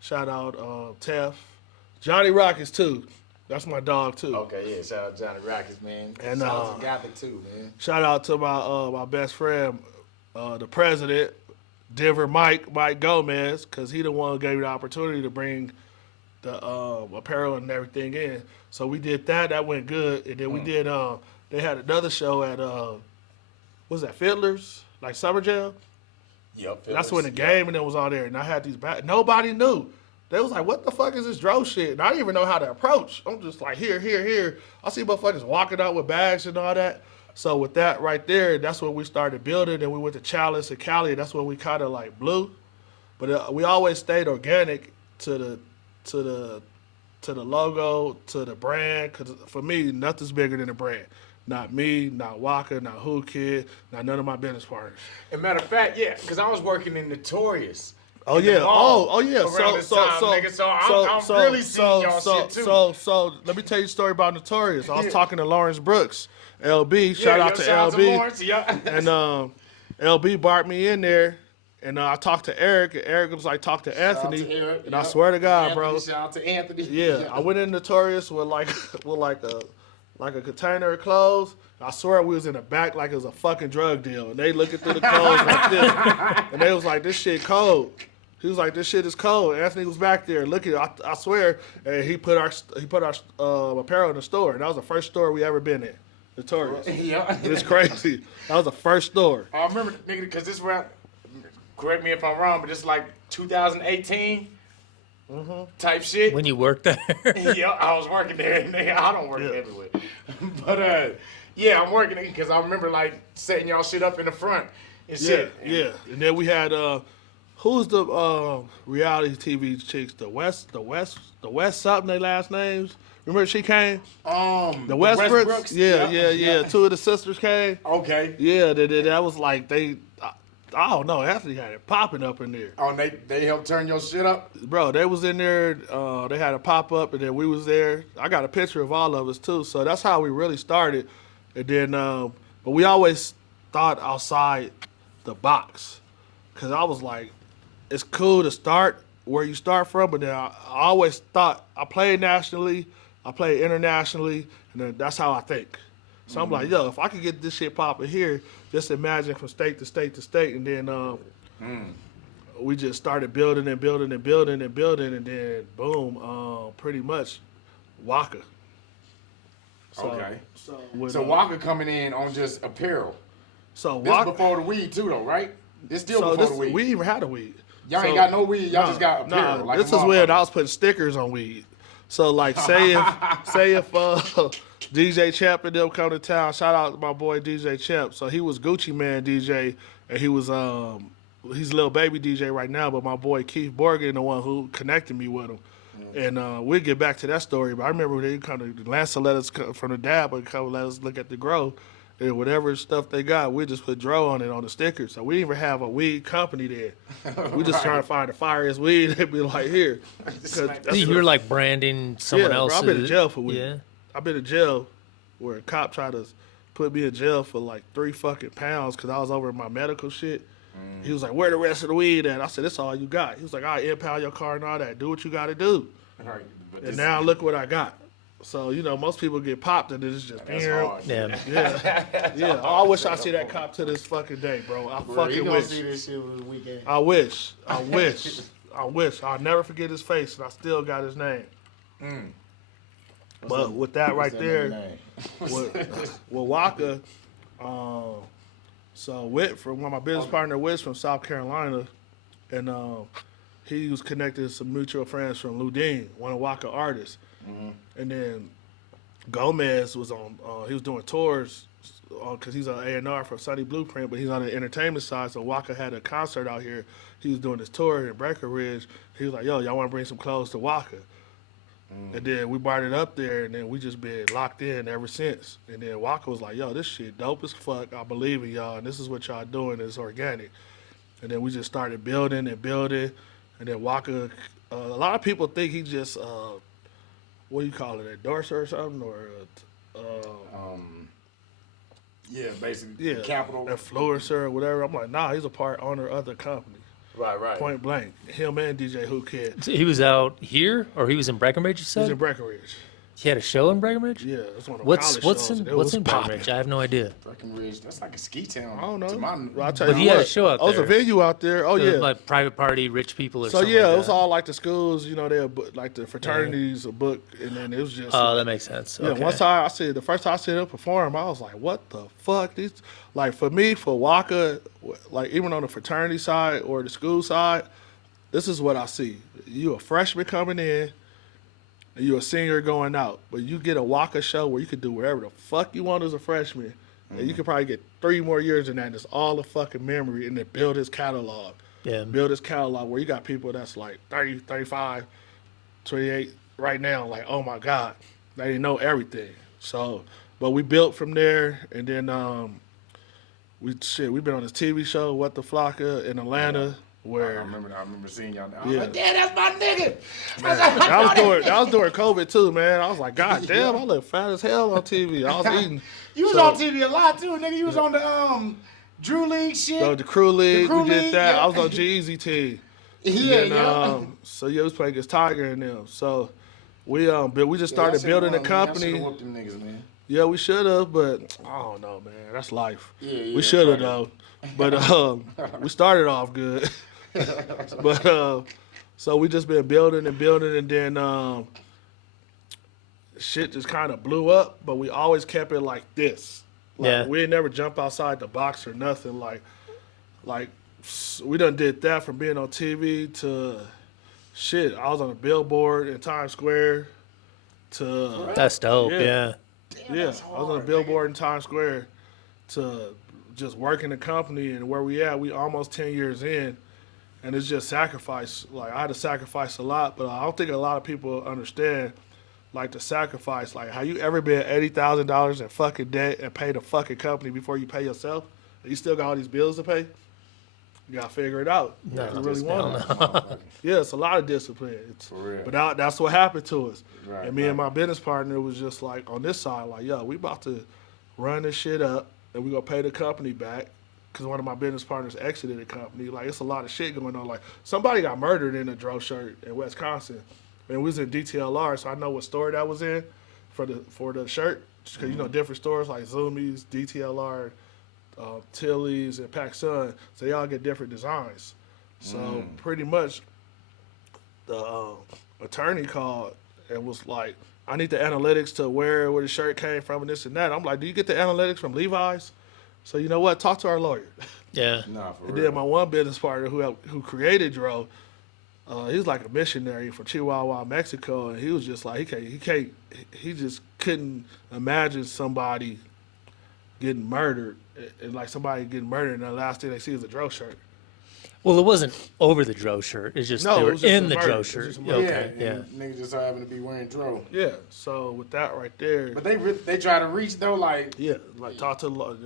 shout out Tef, Johnny Rockets too. That's my dog too. Okay, yeah. Shout out Johnny Rockets, man. And, shout out to Gothic too, man. Shout out to my best friend, the president, Denver Mike Gomez, because he the one who gave me the opportunity to bring the apparel and everything in. So we did that. That went good. And then we did. They had another show at what was that, Fiddlers, like Summer Jam. Yep. That's when the game and it was on there, and I had these back. Nobody knew. They was like, "What the fuck is this Dro shit?" And I didn't even know how to approach. I'm just like, here. I see motherfuckers walking out with bags and all that. So with that right there, that's when we started building. And we went to Chalice and Cali. And that's when we kind of like blew. But we always stayed organic to the logo, to the brand. Because for me, nothing's bigger than the brand. Not me, not Waka, not Whoo Kid, not none of my business partners. As a matter of fact, yeah, because I was working in Notorious. Oh in the yeah. mall Oh yeah. around this time, nigga. So I'm really seeing y'all shit too. So let me tell you a story about Notorious. I was talking to Lawrence Brooks, LB. Shout out to shout LB. to Lawrence, yeah. And LB barked me in there, and I talked to Eric, and Eric was like, talk to Anthony. Shout out to Eric, and I swear to God, Anthony, bro. Shout out to Anthony. Yeah, I went in Notorious with like a container of clothes. I swear we was in the back like it was a fucking drug deal. And they looking through the clothes like this. And they was like, this shit cold. He was like, this shit is cold. Anthony was back there looking. I swear, and he put our apparel in the store. And that was the first store we ever been in. Notorious. Yeah. It's crazy. That was the first store. I remember, nigga, because this round, correct me if I'm wrong, but it's like 2018 type shit. When you worked there. Yeah, I was working there. Nigga, I don't work everywhere. But, yeah, I'm working because I remember, like, setting y'all shit up in the front and shit. Yeah. And then we had, who's the reality TV chicks? The West something, their last names? Remember she came? The Westbrooks? Yeah. Two of the sisters came. Okay. Yeah, that was like I don't know. Anthony had it popping up in there. Oh, and they helped turn your shit up? Bro, they was in there. They had a pop up, and then we was there. I got a picture of all of us too. So that's how we really started. And then, but we always thought outside the box, cause I was like, it's cool to start where you start from, but then I always thought I played nationally, I played internationally, and then that's how I think. So I'm like, yo, if I could get this shit popping here, just imagine from state to state to state, and then we just started building, and then boom, pretty much Waka. So, Okay. with, So Waka coming in on just apparel. So This Waka, before the weed too, though, right? This still so before this, the weed. we didn't even had a weed. Y'all So- ain't got no weed. Y'all just got apparel. Nah, like this a is when motherfucker. I was putting stickers on weed. So like, say if DJ Champ and them come to town, shout out to my boy DJ Champ. So he was Gucci Man DJ, and he was he's a little baby DJ right now. But my boy Keith Borgen, the one who connected me with him. And we'll get back to that story. But I remember they kind of Lancer let us come from the dab, but come let us look at the grow. And whatever stuff they got, we just put Dro on it on the sticker. So we didn't even have a weed company there. We just trying to find the fireest weed. They'd be like, here. You were like branding someone Bro, else's. I've been in jail for weed. Yeah. I've been in jail where a cop tried to put me in jail for like 3 fucking pounds because I was over my medical shit. He was like, where the rest of the weed at? I said, that's all you got. He was like, all right, impound your car and all that. Do what you got to do. Right, but And this- now look what I got. So, most people get popped and it's just, That's hard. Yeah. yeah. I wish I see that cop to this fucking day, bro. I Bro, you fucking gonna wish. see this shit over the weekend. I wish. I'll never forget his face, and I still got his name. But with that right What's that there, nigga name? with Waka, so Whit, from one of my business partner, Whit from South Carolina, and he was connected to some mutual friends from Ludine, one of Waka artists. And then Gomez was on, he was doing tours because he's an A&R for Sunny Blueprint, but he's on the entertainment side. So Waka had a concert out here. He was doing this tour in Breckenridge. He was like, yo, y'all want to bring some clothes to Waka? And then we brought it up there, and then we just been locked in ever since. And then Waka was like, yo, this shit dope as fuck. I believe in y'all, and this is what y'all doing. It's organic. And then we just started building. And then Waka, a lot of people think he just, what do you call it, a endorser or something? Or Yeah, basically. Yeah, Capital. influencer or whatever. I'm like, nah, he's a part owner of the company. Right. Point blank. Him and DJ Whoo Kid. So he was out here, or he was in Breckenridge. You He's in said Breckenridge. he had a show in Breckenridge. Yeah, it's one of the What's college what's shows. in and it what's was in popping. Breckenridge? I have no idea. Breckenridge, that's like a ski town. I don't know. To my, Well, I'll tell But you he had a what. show out Oh, it's a there. venue out there. Oh, It was yeah. like private party, rich people or So, something. yeah, like it was that. all like the schools, they'll like the fraternities, a book, and then it was just. Oh, like, that makes sense. yeah, Okay. one time the first time I seen him perform, I was like, what the fuck? These, like, for me, for Waka, like, even on the fraternity side or the school side, this is what I see. You a freshman coming in, and you a senior going out. But you get a Waka show where you can do whatever the fuck you want as a freshman. And you could probably get 3 more years in that. And it's all the fucking memory. And then build his catalog. Yeah. Build his catalog where you got people that's like 30, 35, 28 right now. Like, oh my God. They know everything. So, but we built from there. And then we've been on this TV show, What the Flocka, in Atlanta. I Where remember seeing y'all. I was Yeah. like, Dad, that's my nigga. that was during COVID too, man. I was like, God damn, I look fat as hell on TV. I was eating. You was So- on TV a lot too, nigga. You was on the Drew League shit. So the Crew League, Crew we did League, that. yeah. I was on G-Eazy team. yeah, And, yeah. so yeah, we was playing against Tiger and them. So we just started building the company. Whooped them niggas, man. Yeah, we should have, but I don't know, man. That's life. Yeah, we should have right. though. But we started off good. But so we just been building, and then shit just kind of blew up. But we always kept it like this. Like, Yeah. we ain't never jump outside the box or nothing. Like we done did that from being on TV to shit. I was on a billboard in Times Square to That's dope. Yeah. Yeah. yeah, that's I was on a hard, billboard in Times Square to just working the company, and where we at, we almost 10 years in, and it's just sacrifice. Like, I had to sacrifice a lot, but I don't think a lot of people understand, like, the sacrifice. Like, how you ever been $80,000 in fucking debt and pay the fucking company before you pay yourself, and you still got all these bills to pay? You gotta figure it out. No, if you really hell want no. it. Yeah, it's a lot of discipline. For real. But that's what happened to us. Right, And me and right. my business partner was just like, on this side, like, yo, we about to run this shit up, and we gonna pay the company back, because one of my business partners exited the company. Like, it's a lot of shit going on. Like, somebody got murdered in a Dro shirt in Wisconsin, and we was in DTLR, so I know what store that was in for the shirt, because you know different stores like Zoomies, DTLR, Tilly's, and PacSun, so they all get different designs. So pretty much, the attorney called and was like, I need the analytics to where the shirt came from and this and that. I'm like, do you get the analytics from Levi's? So you know what? Talk to our lawyer. Yeah. Nah, for And real. then my one business partner who created Dro, he's like a missionary from Chihuahua, Mexico, and he was just like, he just couldn't imagine somebody getting murdered, and like somebody getting murdered, and the last thing they see is a Dro shirt. Well, it wasn't over the Dro shirt. It's just No, they it were was just in a the murder. Dro It was shirt. just a murder. Okay. yeah, Yeah. and niggas just so happen to be wearing Dro. Yeah. So with that right there, But they try to reach though, like yeah, like talk to the lawyer.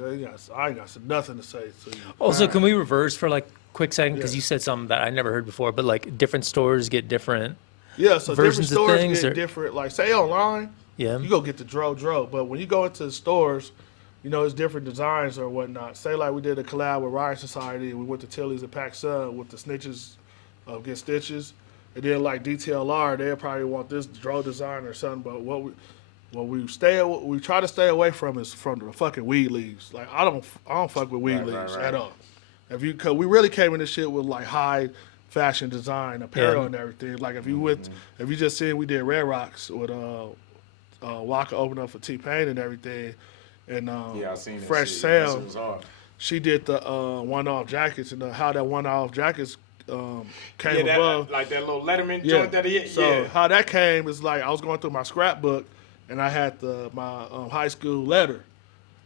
I ain't got nothing to say to you. Also, can we reverse for like a quick second? Because Yeah. you said something that I never heard before, but like different stores get different. Yeah, so different versions of stores things, get or- different. Like, say online, Yeah. you go get the Dro, but when you go into the stores, you know, it's different designs or whatnot. Say like we did a collab with Riot Society, and we went to Tilly's and PacSun with the snitches get stitches, and then like DTLR, they'll probably want this Dro design or something. But what we try to stay away from is from the fucking weed leaves. Like, I don't fuck with weed Right, leaves right. at all. Cause we really came in this shit with like high fashion design, apparel, Yeah. and everything. Like, if you just seen, we did Red Rocks with Waka open up for T-Pain and everything, and yeah, I seen that Fresh shit. That shit Sound. was hard. She did the one-off jackets, and how that one-off jackets came Yeah, above. that, like that little Letterman Yeah. joint that he had. So yeah. how that came is like I was going through my scrapbook, and I had my high school letter.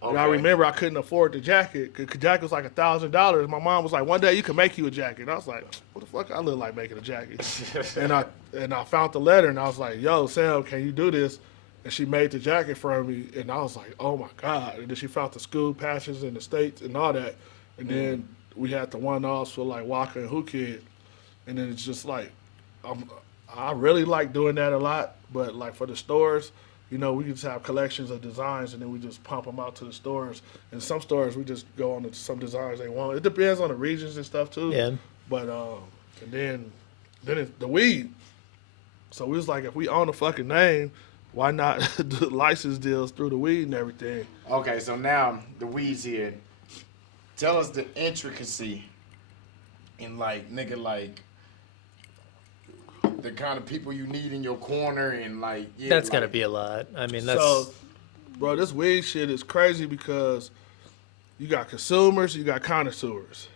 And I Okay. remember I couldn't afford the jacket. Cause the jacket was like $1,000. My mom was like, "One day you can make you a jacket." And I was like, "What the fuck? I look like making a jacket." and I found the letter, and I was like, "Yo, Sam, can you do this?" And she made the jacket for me, and I was like, "Oh my God!" And then she found the school patches in the States and all that, and then we had the one-offs for like Waka and Whoo Kid, and then it's just like, I really like doing that a lot, but like for the stores, you know, we just have collections of designs, and then we just pump them out to the stores. And some stores, we just go on to some designs they want. It depends on the regions and stuff, too. Yeah. But, and then it's the weed. So we was like, if we own a fucking name, why not do license deals through the weed and everything? Okay, so now the weeds here. Tell us the intricacy in like the kind of people you need in your corner and like That's gotta be a lot. I mean, that's So, bro, this weed shit is crazy because you got consumers, you got connoisseurs.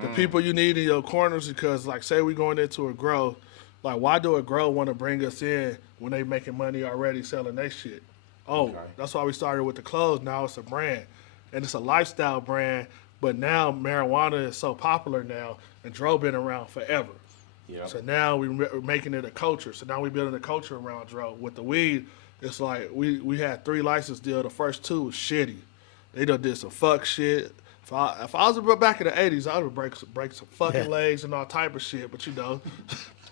The people you need in your corners, because like say we going into a grow, like why do a grow want to bring us in when they making money already selling their shit? Oh, Okay. that's why we started with the clothes. Now it's a brand, and it's a lifestyle brand. But now marijuana is so popular now, and Dro been around forever. Yeah. So now we're making it a culture. So now we're building a culture around Dro. With the weed, it's like we had 3 license deals. The first 2 was shitty. They done did some fuck shit. If I was back in the 80s, I would break some fucking legs and all type of shit. But you know,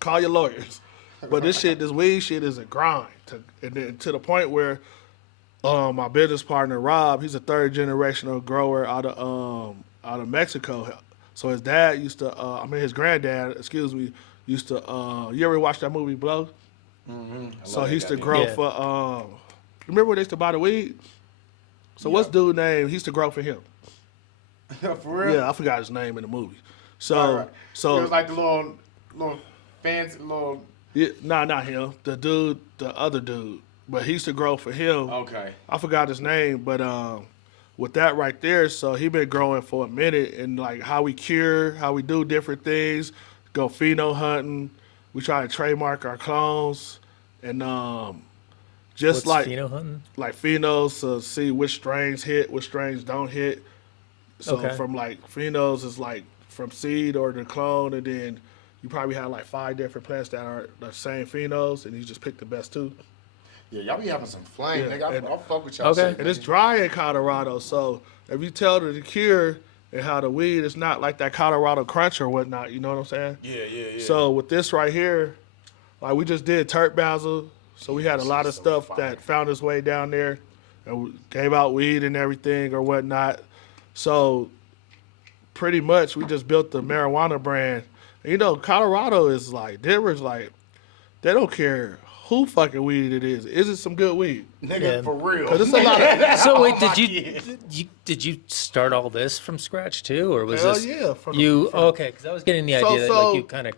call your lawyers. But this weed shit is a grind. And then to the point where my business partner Rob, he's a 3rd generational grower out of Mexico. So his dad used to, his granddad, used to. You ever watch that movie Blow? Mm-hmm. So he used to grow Yeah. for. Remember when they used to buy the weed? So what's dude's name? He used to grow for him. For real? Yeah, I forgot his name in the movie. So Right. so it was like the little fancy little. yeah, not him. The other dude. But he used to grow for him. Okay. I forgot his name, but with that right there, so he been growing for a minute, and like how we cure, how we do different things, go pheno hunting. We try to trademark our clones, and just what's like pheno hunting? like phenos to see which strains hit, which strains don't hit. So Okay. from like phenos is like from seed or the clone, and then you probably have like 5 different plants that are the same phenos, and you just pick the best 2. Yeah, y'all be having some flame, Yeah, nigga. and- I'll fuck with y'all. Okay. shit, And it's nigga. dry in Colorado, so if you tell the cure and how the weed is not like that Colorado crunch or whatnot, you know what I'm saying? Yeah. So with this right here, like we just did turp basil, so we had a lot of so stuff fire. that found its way down there, and we gave out weed and everything or whatnot. So pretty much we just built the marijuana brand. And, you know, Colorado is like Denver's like they don't care who fucking weed it is. Is it some good weed? Nigga, Yeah. for real. 'Cause it's a lot of So wait, Oh, my did you start all this from scratch too, or was Hell this yeah, from the- you? from- Okay, because I was getting the idea that like you kind of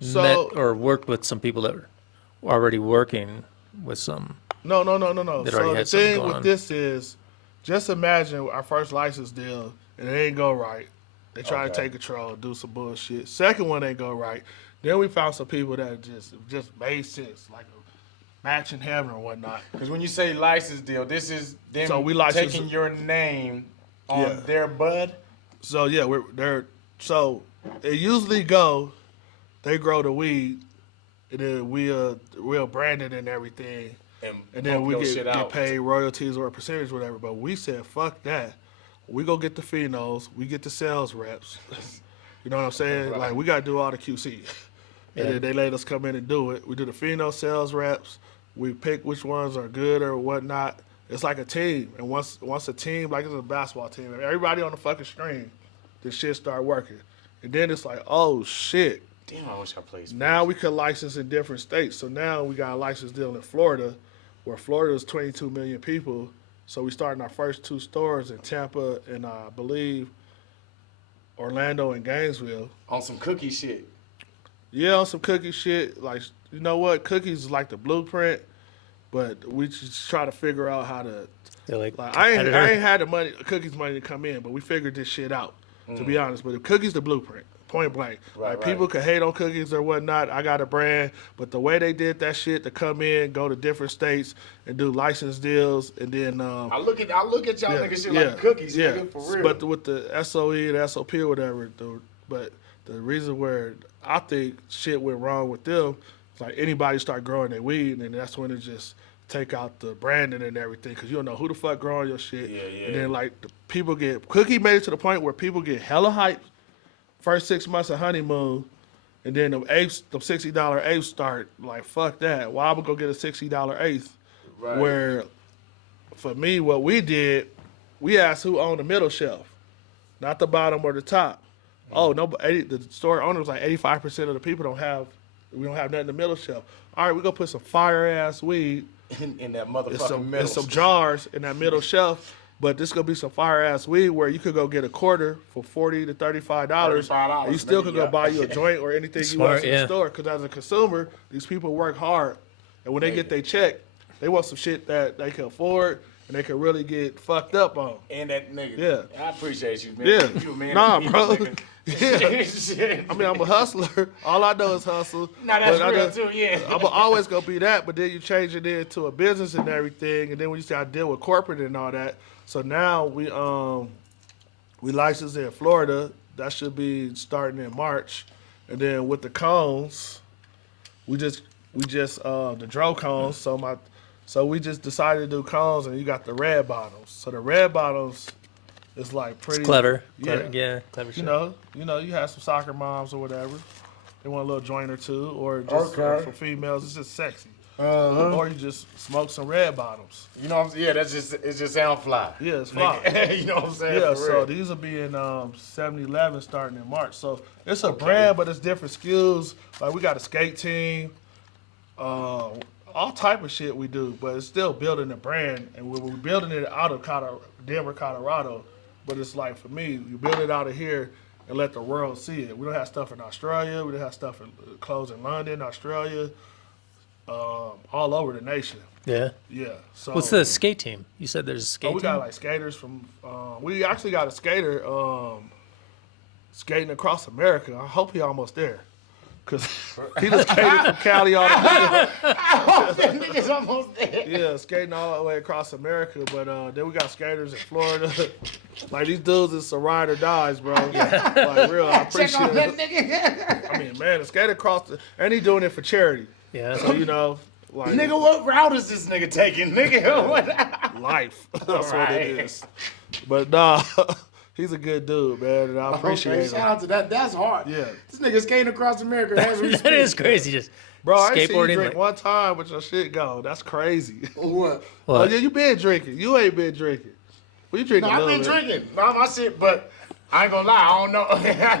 so- met or worked with some people that were already working with some. No. That So already the had something thing going with on. this is, just imagine our first license deal and it ain't go right. They try to Okay. take control, do some bullshit. Second one ain't go right. Then we found some people that just made sense, like a match in heaven or whatnot. Because when you say license deal, this is them So we license- taking your name on Yeah. their bud. So yeah, so it usually go, they grow the weed, and then we'll brand it and everything. And then pump we your get shit out. paid royalties or a percentage, whatever. But we said, fuck that. We go get the phenos. We get the sales reps. You know what I'm saying? Right. Like, we got to do all the QC. And Yeah. then they let us come in and do it. We do the pheno sales reps. We pick which ones are good or whatnot. It's like a team. And once a team, like it's a basketball team, everybody on the fucking string, this shit start working. And then it's like, oh, shit. Damn, I wish I played sports. Now we could license in different states. So now we got a license deal in Florida, where Florida is 22 million people. So we starting our first 2 stores in Tampa and I believe Orlando and Gainesville. on some cookie shit. Yeah, on some cookie shit. Like, you know what? Cookies is like the blueprint, but we just try to figure out how to. They're like, I competitor. ain't had the money, cookies money to come in, but we figured this shit out. To be honest, but the cookies the blueprint, point blank. Right, Like right. people could hate on cookies or whatnot. I got a brand, but the way they did that shit to come in, go to different states and do license deals, and then I look at y'all niggas shit like cookies, nigga, for real. But with the SOE and SOP or whatever, but the reason where I think shit went wrong with them, it's like anybody start growing their weed, and that's when it just take out the branding and everything, because you don't know who the fuck growing your shit. Yeah. And then like the people Cookie made it to the point where people get hella hype first 6 months of honeymoon, and then the $60 eighth start, like fuck that. Why I'm gonna go get a $60 eighth Right. Where, for me, what we did, we asked who owned the middle shelf, not the bottom or the top. Oh no, the store owner was like 85% of the people we don't have nothing in the middle shelf. All right, we gonna put some fire ass weed in that motherfucking middle. and some jars in that middle shelf. But this gonna be some fire ass weed where you could go get a quarter for $40 to $35. $35, And you still could go nigga, buy you a joint or anything you want in the store. Because as a consumer, these people work hard, and when they get their check, they want some shit that they can afford and they can really get fucked up on. And that nigga. Yeah. I appreciate you, man. Yeah. You a man Nah, of people, bro. nigga. Yeah. I mean, I'm a hustler. All I know is hustle. Nah, that's But real too, yeah. I'm always gonna be that, but then you change it into a business and everything, and then when you say I deal with corporate and all that. So now we licensed in Florida. That should be starting in March, and then with the cones, we just the Dro cones. So we just decided to do cones, and you got the red bottoms. So the red bottoms is like pretty It's clever. Yeah. Clever shit. You know, you have some soccer moms or whatever. They want a little joint or two, or just for females, it's just sexy. Or you just smoke some red bottoms. You know what I'm saying? Yeah, it just sound fly. Yeah, it's fly. You know what I'm saying? Yeah, For so real. these will be in 7-Eleven starting in March. So it's a brand, but it's different SKUs. Like we got a skate team, all type of shit we do, but it's still building a brand, and we're building it out of Denver, Colorado. But it's like, for me, you build it out of here and let the world see it. We don't have stuff in Australia. We don't have stuff in clothes in London, Australia, all over the nation. Yeah. Yeah. So What's the skate team? You said there's a skate we team? got like skaters from. We actually got a skater skating across America. I hope he almost there, cause he just skated from Cali all the way. That nigga's almost there. Yeah, skating all the way across America. But then we got skaters in Florida. Like these dudes is some ride or dies, bro. Like real, I Check appreciate on that it. nigga. I mean, man, the skate across and he doing it for charity. Yeah. So you know, like Nigga, what route is this nigga taking? Nigga, what? life. That's what Right. it is. But nah, he's a good dude, man, and I appreciate Okay, him. shout out to that. That's hard. Yeah. This nigga skating across America as we That speak. is crazy. Just Bro, I ain't seen you skateboarding. drink Like, one time with your shit gone. That's crazy. What? Oh what? yeah, you been drinking. You ain't been drinking. Well, you drinking No, a I've little been bit. drinking. No, my shit, but I ain't gonna lie, I don't know.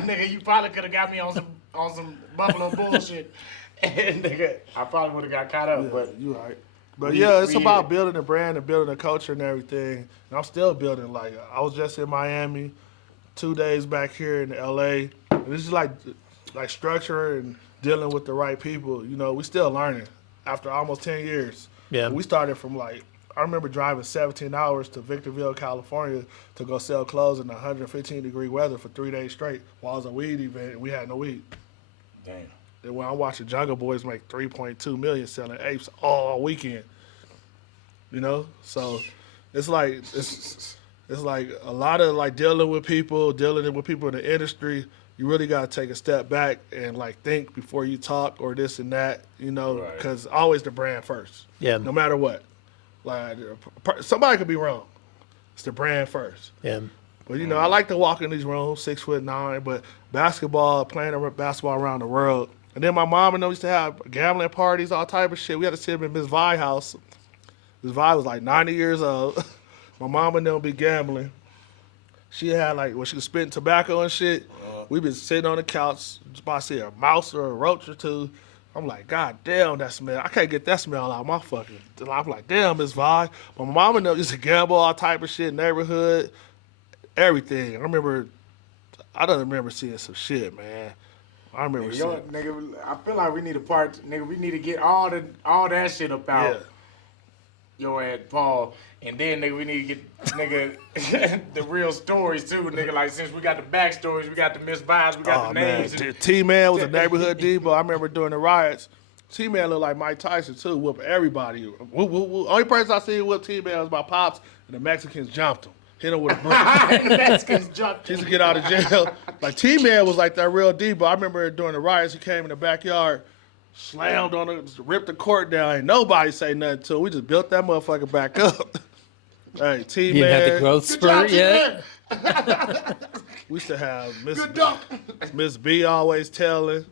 Nigga, you probably could have got me on some Buffalo bullshit. And nigga, I probably would have got caught up, but You right. But We- yeah, it's we about here. building a brand and building a culture and everything. And I'm still building. Like I was just in Miami, 2 days back here in LA. And this is like structure and dealing with the right people. You know, we still learning after almost 10 years. Yeah. We started from like, I remember driving 17 hours to Victorville, California to go sell clothes in 115-degree weather for 3 days straight while it was a weed event and we had no weed. damn. Then when I'm watching Jungle Boys make $3.2 million selling apes all weekend, you know, so it's like a lot of like dealing with people in the industry. You really gotta take a step back and like think before you talk or this and that, you know, Right. because always the brand first. Yeah. No matter what, like somebody could be wrong. It's the brand first. Yeah. But you know, I like to walk in these rooms, 6'9", but playing basketball around the world. And then my mom and them used to have gambling parties, all type of shit. We had to sit in Miss Vi house. Miss Vi was like 90 years old. My mom and them be gambling. She had like, when she was spitting tobacco and shit, we been sitting on the couch, just about to see a mouse or a roach or two. I'm like, God damn, that smell. I can't get that smell out of my fucking. I'm like, damn, Miss Vi. But my mom and them used to gamble, all type of shit, neighborhood, everything. I don't remember seeing some shit, man. I remember Yo, seeing. nigga, I feel like we need a part. Nigga, we need to get all that shit up out. Yeah. Your ass, Paul, and then nigga, we need to get nigga the real stories too, nigga. Like since we got the backstories, we got the misvibes, we got Oh the man, names. and- T-Man was a neighborhood diva. I remember during the riots. T-Man looked like Mike Tyson too, whoop everybody. Only person I seen whoop T-Man was my pops, and the Mexicans jumped him, hit him with a brick. the Mexicans jumped. He used to get out of jail. Like T-Man was like that real diva. I remember during the riots, he came in the backyard, slammed on it, ripped the court down. Ain't nobody say nothing to him. We just built that motherfucker back up. Hey, T-Man. You didn't have the growth Good job, spurt yet? T-Man. We used to have Good dunk. Miss B always telling.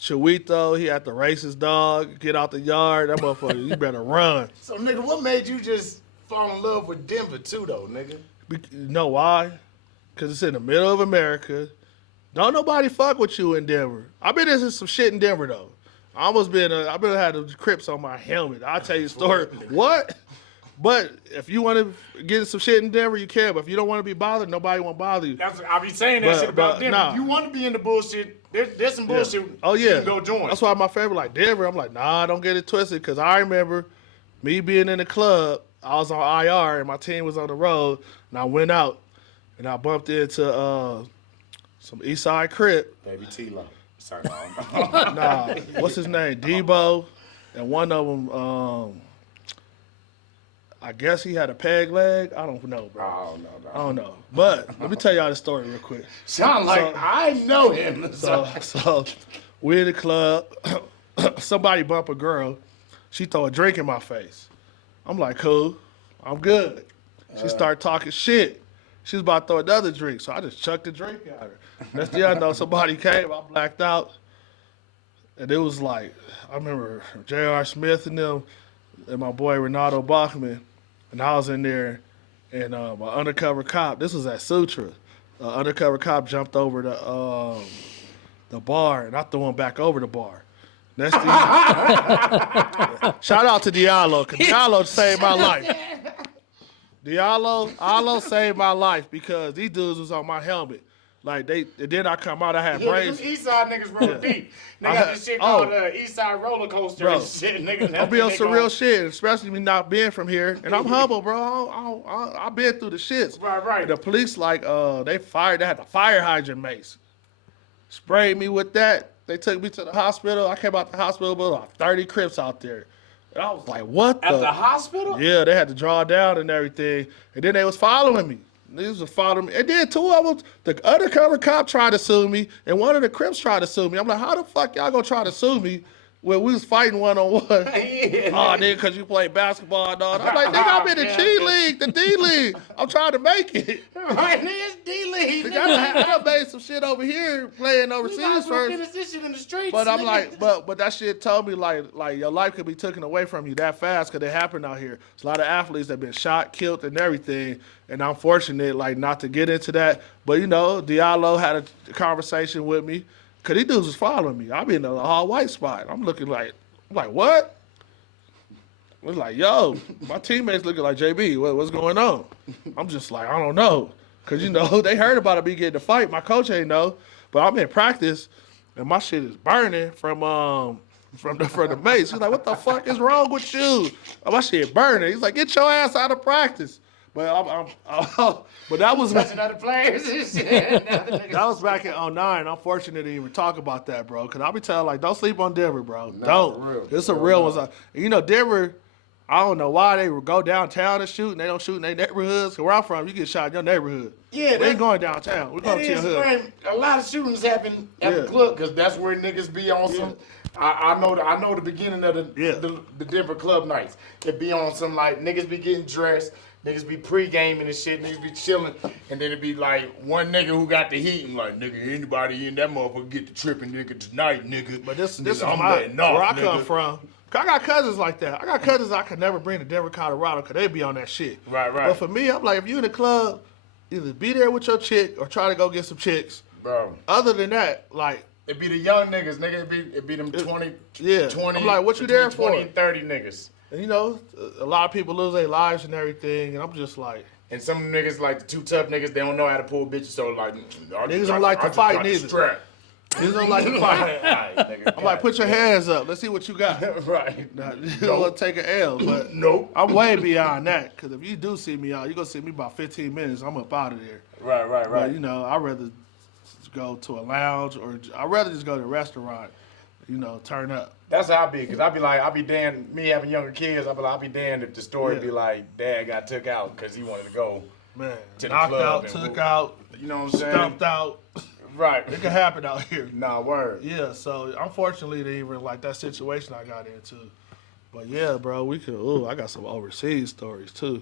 Chihuito, he had the racist dog. Get out the yard. That motherfucker, you better run. So, nigga, what made you just fall in love with Denver, too, though, nigga? You know why? Because it's in the middle of America. Don't nobody fuck with you in Denver. I've been in some shit in Denver, though. I've been had the Crips on my helmet. I'll tell you a story. What? But if you want to get some shit in Denver, you can. But if you don't want to be bothered, nobody won't bother you. I be saying that shit about Denver. Nah. If you want to be in the bullshit, there's some bullshit. Oh, yeah. You can go join. That's why my favorite, like Denver, I'm like, nah, don't get it twisted. Because I remember me being in the club. I was on IR, and my team was on the road. And I went out, and I bumped into some Eastside Crip. Baby T-Lo. Sorry, Nah, what's his name? Debo. And one of them, I guess he had a peg leg. I don't know, bro. I don't know. But let me tell y'all the story real quick. Sound like I know him. So we in the club. Somebody bump a girl. She throw a drink in my face. I'm like, cool. I'm good. She started talking shit. She was about to throw another drink, so I just chucked the drink at her. Next thing I know, somebody came. I blacked out. And it was like, I remember J.R. Smith and them, and my boy Renato Bachman, and I was in there, and my undercover cop, this was at Sutra, undercover cop jumped over the bar, and I threw him back over the bar. Next thing, shout out to Diallo, because Diallo saved my life. Diallo saved my life because these dudes was on my helmet. Like then I come out, I had braids. East Side niggas roll deep. They got this shit called East Side roller coaster and shit. Niggas, I'll be on some real shit, especially me not being from here. And I'm humble, bro. I've been through the shits. Right. And the police, like, they had the fire hydrant mace. Sprayed me with that. They took me to the hospital. I came out the hospital with about 30 Crips out there. And I was like, what At the hospital? Yeah, they had to draw down and everything. And then they was following me. Niggas was following me. And then two of them, the undercover cop tried to sue me, and one of the Crips tried to sue me. I'm like, how the fuck y'all gonna try to sue me when we was fighting one-on-one? Yeah. Oh, nigga, because you play basketball and all that. I'm like, nigga, I'm in the G League, the D League. I'm trying to make it. Right, nigga, it's D-League. I done made some shit over here playing overseas first. Finish this shit in the streets, But I'm nigga. like, but that shit told me like your life could be taken away from you that fast because it happened out here. There's a lot of athletes that have been shot, killed, and everything. And I'm fortunate, like, not to get into that. But, you know, Diallo had a conversation with me because these dudes was following me. I be in the all-white spot. I'm like, what? I was like, yo, my teammates looking like, JB, what's going on? I'm just like, I don't know. Because, you know, they heard about me getting a fight. My coach ain't know. But I'm in practice, and my shit is burning from the mace. He's like, what the fuck is wrong with you? Oh, my shit burning. He's like, get your ass out of practice. But but that was Other players and shit. that was back in 2009. I'm fortunate to even talk about that, bro. Because I'll be telling, like, don't sleep on Denver, bro. Don't. For real. It's a real one. You know, Denver, I don't know why they would go downtown and shoot, and they don't shoot in their neighborhoods. Where I'm from, you get shot in your neighborhood. Yeah, we ain't going downtown. We're going to your hood. Right. A lot of shootings happen at the club because that's where niggas be on some. I know the beginning of the Denver club nights. It be on some like niggas be getting dressed. Niggas be pre-gaming and shit, niggas be chilling, and then it be like one nigga who got the heat and like, nigga, anybody in that motherfucker get the tripping nigga tonight, nigga. But this nigga, is I'm where I nigga. come from. I got cousins like that. I got cousins I could never bring to Denver, Colorado, because they be on that shit. Right. But for me, I'm like, if you in the club, either be there with your chick or try to go get some chicks. Bro. Other than that, like, it be the young niggas, nigga. It be them 20. I'm like, what you there for? 20 and 30 niggas. And you know, a lot of people lose their lives and everything, and I'm just like. And some niggas, like the two tough niggas, they don't know how to pull bitches, so like. Niggas don't like to fight neither. Niggas don't like to fight. I'm like, put your hands up. Let's see what you got. Right. Now, you don't want to take an L, but nope. I'm way beyond that, because if you do see me out, you're going to see me about 15 minutes. I'm up out of there. Right. But, you know, I'd rather go to a lounge, or I'd rather just go to a restaurant, you know, turn up. That's how I be, because I be damned, me having younger kids, I be damned if the story be like, Dad got took out because he wanted to go Man, to the knocked club out, and took out, you know what I'm saying? stumped out. Right. It can happen out here. Nah, word. Yeah, so unfortunately, they even like that situation I got into. But yeah, bro, I got some overseas stories too.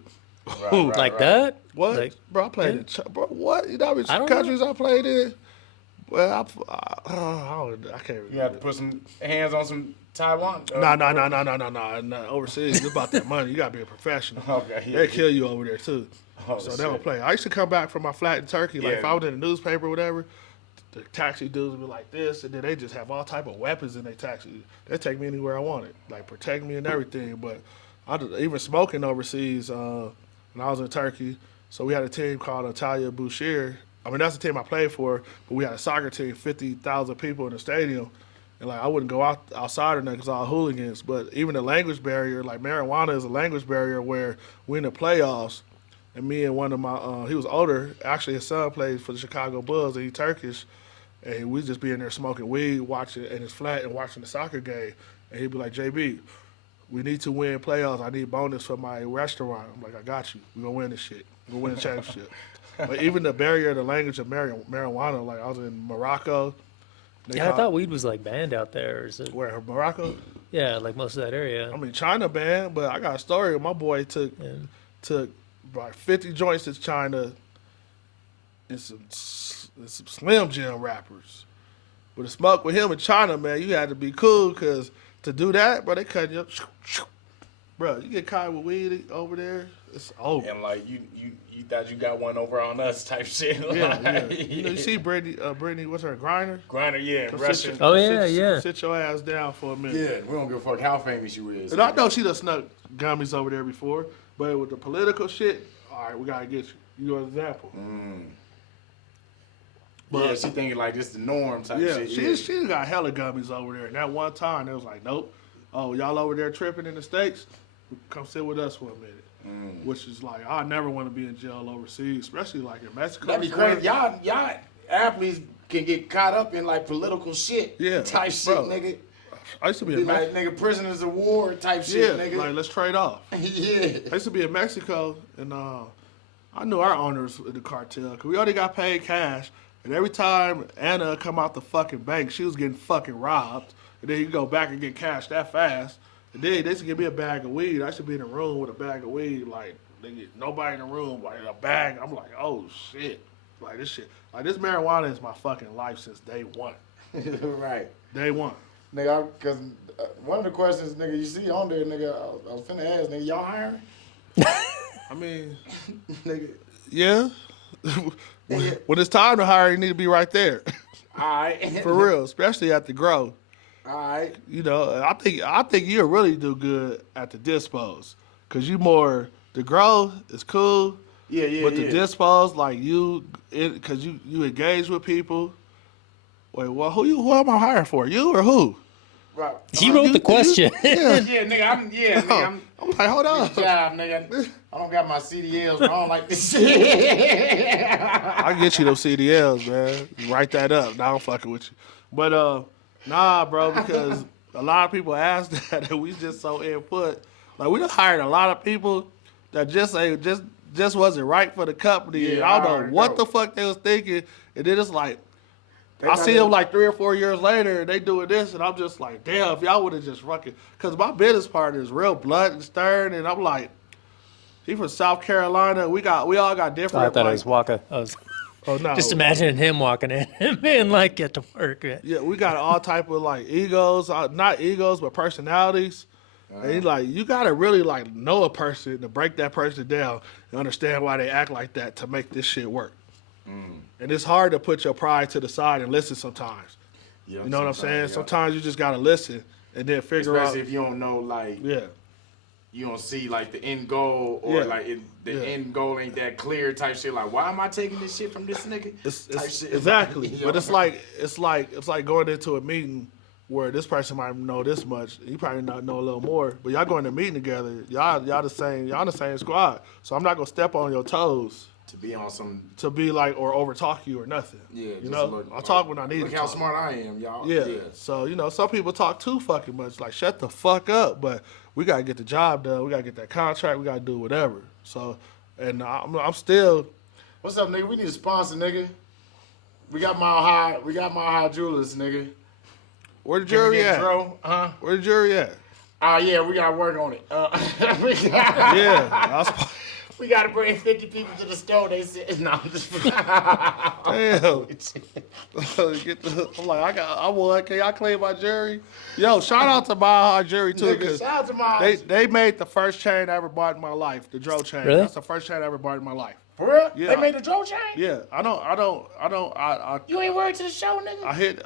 Like that? What? Like, bro, I played in, bro, what? You know how many I don't countries I played in? Well, I can't. You have to put some hands on some Taiwan. No. Overseas, it's about that money. You gotta be a professional. Okay, yeah. They kill you over there too. Oh, So shit. they don't play. I used to come back from my flat in Turkey. Like Yeah. if I was in the newspaper or whatever, the taxi dudes would be like this, and then they just have all type of weapons in their taxi. They take me anywhere I wanted, like protect me and everything. But even smoking overseas when I was in Turkey. So we had a team called Italia Boucher. I mean, that's the team I played for, but we had a soccer team, 50,000 people in the stadium. And, like, I wouldn't go outside or nothing because all hooligans. But even the language barrier, like marijuana is a language barrier where we're in the playoffs. And me and one of my, he was older. Actually, his son plays for the Chicago Bulls, and he's Turkish. And we just be in there smoking weed, watching in his flat and watching the soccer game. And he'd be like, JB, we need to win playoffs. I need bonus for my restaurant. I'm like, I got you. We're going to win this shit. We're going to win the championship. But even the barrier of the language of marijuana, like I was in Morocco. Yeah, I thought weed was like banned out there. Or is it? Where, Morocco? Yeah, like most of that area. I mean, China banned, but I got a story. My boy took like 50 joints to China and some Slim Jim rappers. But to smoke with him in China, man, you had to be cool because to do that, bro, they cut you up. Bro, you get caught with weed over there, it's over. And like you thought you got one over on us type shit. Yeah. You know, you see Brittany, what's her, Griner? Griner, yeah, Come Russian. Sit your ass down for a minute. Yeah, we don't give a fuck how famous you is. And I know she done snuck gummies over there before, but with the political shit, all right, we gotta get you. You know an example. But yeah, she thinking like this the norm type shit. She got hella gummies over there. And that one time, it was like, nope. Oh, y'all over there tripping in the States? Come sit with us for a minute. Which is like, I never want to be in jail overseas, especially like in Mexico. That'd be crazy. Y'all athletes can get caught up in like political shit type shit, bro. nigga. I used to be Be in like nigga prisoners of war type shit, nigga. like let's trade off. Yeah. I used to be in Mexico, and I knew our owners in the cartel because we already got paid cash. And every time Anna come out the fucking bank, she was getting fucking robbed. And then you go back and get cash that fast. And then they used to give me a bag of weed. I should be in a room with a bag of weed. Like, they get nobody in the room, like a bag. I'm like, oh shit. Like this shit. Like this marijuana is my fucking life since day one. Right. Day one. Nigga, because one of the questions, nigga, you see on there, nigga, I was finna ask, nigga, y'all hiring? I mean, Nigga. yeah. When it's time to hire, you need to be right there. All right. For real, especially at the grow. All right. You know, I think you'll really do good at the dispos, cause you more the grow is cool. Yeah. But the dispos, like cause you engage with people. Wait, well, who am I hiring for? You or who? Right. He wrote the question. Yeah. Yeah, nigga, I'm like, hold on. good job, nigga. I don't got my CDLs, but I don't like this shit. I get you those CDLs, man. Write that up. Now I'm fucking with you. But nah, bro, because a lot of people ask that, and we just so input. Like we done hired a lot of people that just wasn't right for the company. Yeah, and I don't I know already what know. the fuck they was thinking. And then it's like, They I got see that- them like 3 or 4 years later, and they doing this, and I'm just like, damn, if y'all would have just fucking, because my business partner is real blunt and stern, and I'm like, he from South Carolina. We all got different. I thought it like- was Waka. I was Oh no. just imagining him walking in and being like, get to work. Yeah, we got all type of like egos, not egos, but personalities. And he's like, you gotta really like know a person to break that person down and understand why they act like that to make this shit work. And it's hard to put your pride to the side and listen sometimes. Yeah, You know what I'm saying? yeah. Sometimes you just gotta listen and then figure Especially out. if you don't know, like, Yeah, you don't see like the end goal, or Yeah. like the end goal ain't that clear type shit. Like, why am I taking this shit from this nigga? Type shit. exactly. You But know? it's like going into a meeting where this person might know this much, you probably not know a little more. But y'all going to meeting together, y'all the same squad. So I'm not gonna step on your toes to be on some. to be like or over talk you or nothing. Yeah, you just know, look, I talk when I need Look to how talk. smart I am, y'all. Yeah. So, you know, some people talk too fucking much. Like, shut the fuck up. But we got to get the job done. We got to get that contract. We got to do whatever. So, and I'm still. What's up, nigga? We need a sponsor, nigga. We got Mile High. We got Mile High Jewelers, nigga. Where the Can we jury get at? Dro? Huh? Where the jury at? Yeah, we gotta work on it. We got- Yeah. We gotta bring 50 people to the store. They said, no, I'm just. Damn. I'm like, I want. Can y'all claim my jury? Yo, shout out to Mile High Jury too, Nigga, because shout out to my. they made the first chain I ever bought in my life, the Dro chain. Really? That's the first chain I ever bought in my life. For real? Yeah. They made the Dro chain? Yeah, I You ain't worried to the show, nigga? I hit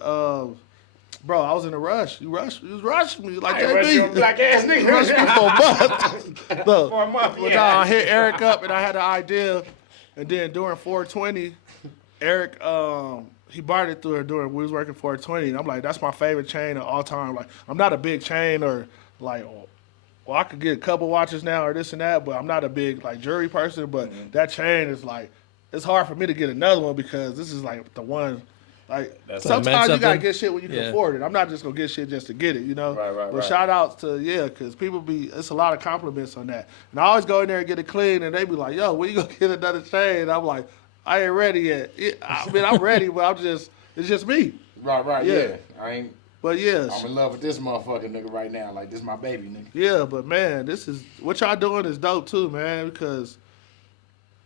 bro, I was in a rush. You was rushing me like I ain't rushed your JB. black ass nigga. Rushed me for a month. Look, For a month, but yeah. nah, I hit Eric up and I had an idea, and then during 420, Eric he bought it through her during we was working 420, and I'm like, that's my favorite chain of all time. Like, I'm not a big chain or like. Well, I could get a couple watches now or this and that, but I'm not a big like jewelry person. But that chain is like, it's hard for me to get another one because this is like the one. Like That's sometimes you gotta something. get shit when you can Yeah. afford it. I'm not just gonna get shit just to get it, you know. Right. But shout outs to because people it's a lot of compliments on that. And I always go in there and get it clean, and they be like, "Yo, when you gonna get another chain?" And I'm like, "I ain't ready yet. I mean, I'm ready, but it's just me." Right, Yeah. yeah. I ain't. But yeah, I'm in love with this motherfucking nigga right now. Like, this my baby, nigga. yeah, but man, this is what y'all doing is dope too, man. Because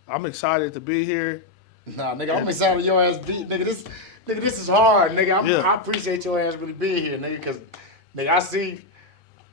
I'm excited to be here. Nah, nigga, I'm excited with your ass beat. Nigga, this is hard, nigga. Yeah. I appreciate your ass really being here, nigga, because, nigga,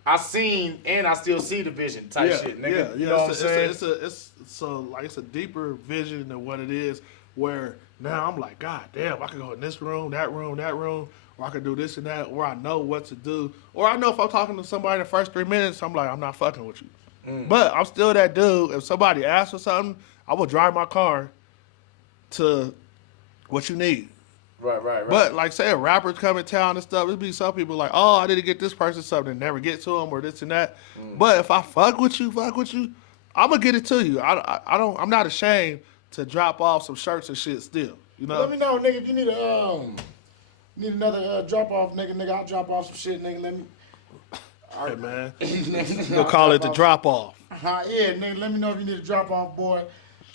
I seen, and I still see the vision type shit, nigga. You know what I'm saying? It's a deeper vision than what it is. Where now I'm like, God damn, I can go in this room, that room, or I can do this and that, or I know what to do, or I know if I'm talking to somebody in the first 3 minutes, I'm like, I'm not fucking with you. But I'm still that dude. If somebody asks for something, I will drive my car to what you need. Right. But like, say a rapper come in town and stuff, it'd be some people like, oh, I didn't get this person something and never get to them or this and that. But if I fuck with you, I'm gonna get it to you. I'm not ashamed to drop off some shirts and shit still. You know. Let me know, nigga, if you need another drop off, nigga. I'll drop off some shit, nigga. Let me. Hey man, Nigga, we'll call it the drop off. Yeah, nigga. Let me know if you need a drop off, boy.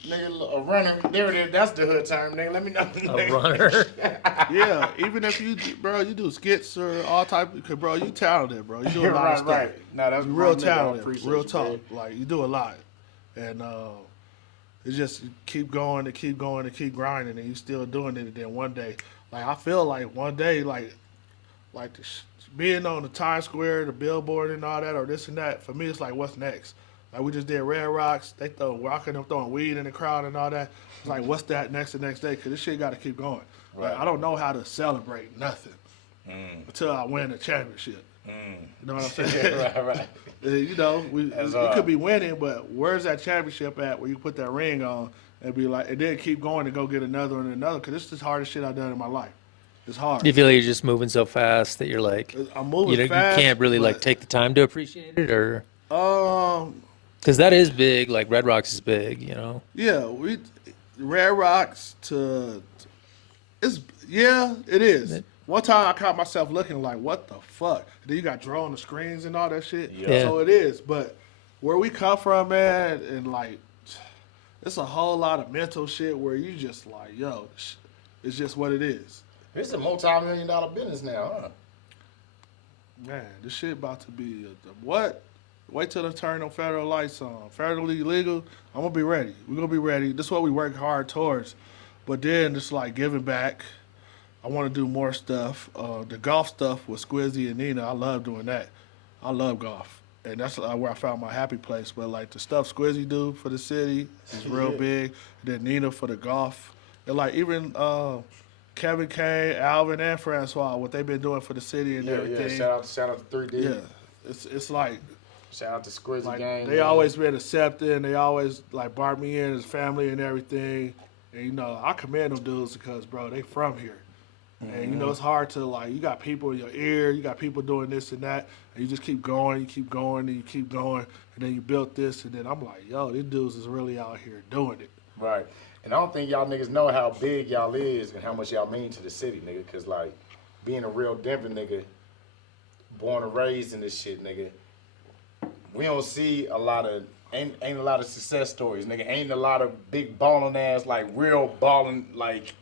Nigga, a runner. There it is. That's the hood term, nigga. Let me know. A runner. Yeah, even if you do skits or all type, cause bro, you talented, bro. You do a lot of stuff. Right. Nah, that's You real nigga, I talented, appreciate real you, talk. man. Like you do a lot, and it's just keep going and keep grinding, and you still doing it. And then one day, like I feel like one day, like being on the Times Square, the billboard and all that, or this and that. For me, it's like what's next. Like we just did Red Rocks. They Waka them throwing weed in the crowd and all that. It's like what's that next the next day? Cause this shit got to keep going. Like Right. I don't know how to celebrate nothing until I win a championship. You know what I'm saying? right. You know, you That's could be winning, but where's that championship at where you put that ring on and be like, and then keep going and go get another and another? Because this is the hardest shit I've done in my life. It's hard. You feel like you're just moving so fast that you're like, I'm moving you fast. can't really like but, take the time to appreciate it, or Um, because that is big. Like Red Rocks is big, you know. yeah, Red Rocks it is. One time I caught myself looking like, what the fuck? Then you got Dro on the screens and all that shit. Yeah. So it is. But where we come from, man, and like, it's a whole lot of mental shit where you just like, yo, it's just what it is. This is a multi-million-dollar business now, huh? Man, this shit about to be what? Wait till they turn them federal lights on. Federally legal, I'm gonna be ready. We're gonna be ready. This is what we work hard towards. But then it's like giving back. I want to do more stuff. The golf stuff with Squizzy and Nina, I love doing that. I love golf. And that's where I found my happy place. But like the stuff Squizzy do for the city is real big. And then Nina for the golf. And like even Kevin Kane, Alvin, and Francois, what they've been doing for the city and everything. Yeah. Shout out to 3D. Yeah, it's like Shout out to Squizzy like Gang. they always been accepting. They always like brought me in as family and everything. And you know, I commend them dudes because bro, they from here. And you know, it's hard to like you got people in your ear, you got people doing this and that, and you just keep going, and you keep going, and then you built this, and then I'm like, yo, these dudes is really out here doing it. Right. And I don't think y'all niggas know how big y'all is and how much y'all mean to the city, nigga. Cause like being a real Denver nigga, born and raised in this shit, nigga, we don't see a lot of ain't a lot of success stories, nigga. Ain't a lot of big balling ass like real balling like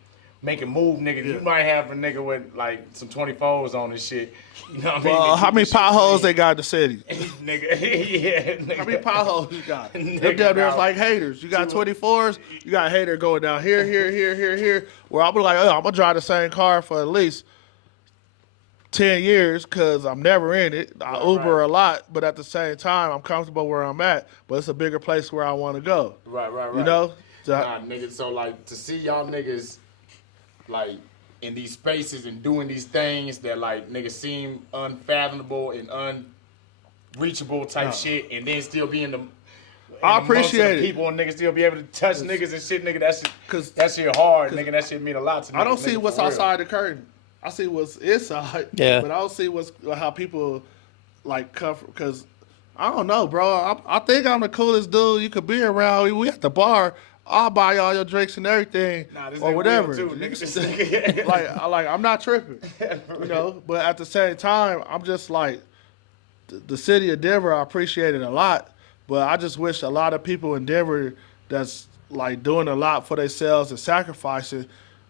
make it move, nigga. You might have a nigga with like some 24s on and shit. You know what I mean? Well, how many potholes they got in the city? Nigga, yeah, nigga. How many potholes you got? Nigga, Them down there's now- like haters. You got 24s, you got a hater going down here, here. Where I'll be like, oh, I'm gonna drive the same car for at least 10 years because I'm never in it. I Uber a lot, but at the same time, I'm comfortable where I'm at. But it's a bigger place where I want to go. Right. You know? Nah, nigga. So like to see y'all niggas like in these spaces and doing these things that like niggas seem unfathomable and unreachable type shit, and then still be in the I amongst the appreciate it. people and niggas still be able to touch niggas and shit, nigga. Cause- That shit hard, nigga. That shit mean a lot to me. I don't see what's outside the curtain. I see what's inside. Yeah. But I don't see how people like come because I don't know, bro. I think I'm the coolest dude you could be around. We at the bar. I'll buy all your drinks and everything, Nah, this or nigga whatever. real too, nigga. This nigga- like I'm not tripping, you know. But at the same time, I'm just like the city of Denver. I appreciate it a lot, but I just wish a lot of people in Denver that's like doing a lot for themselves and sacrificing,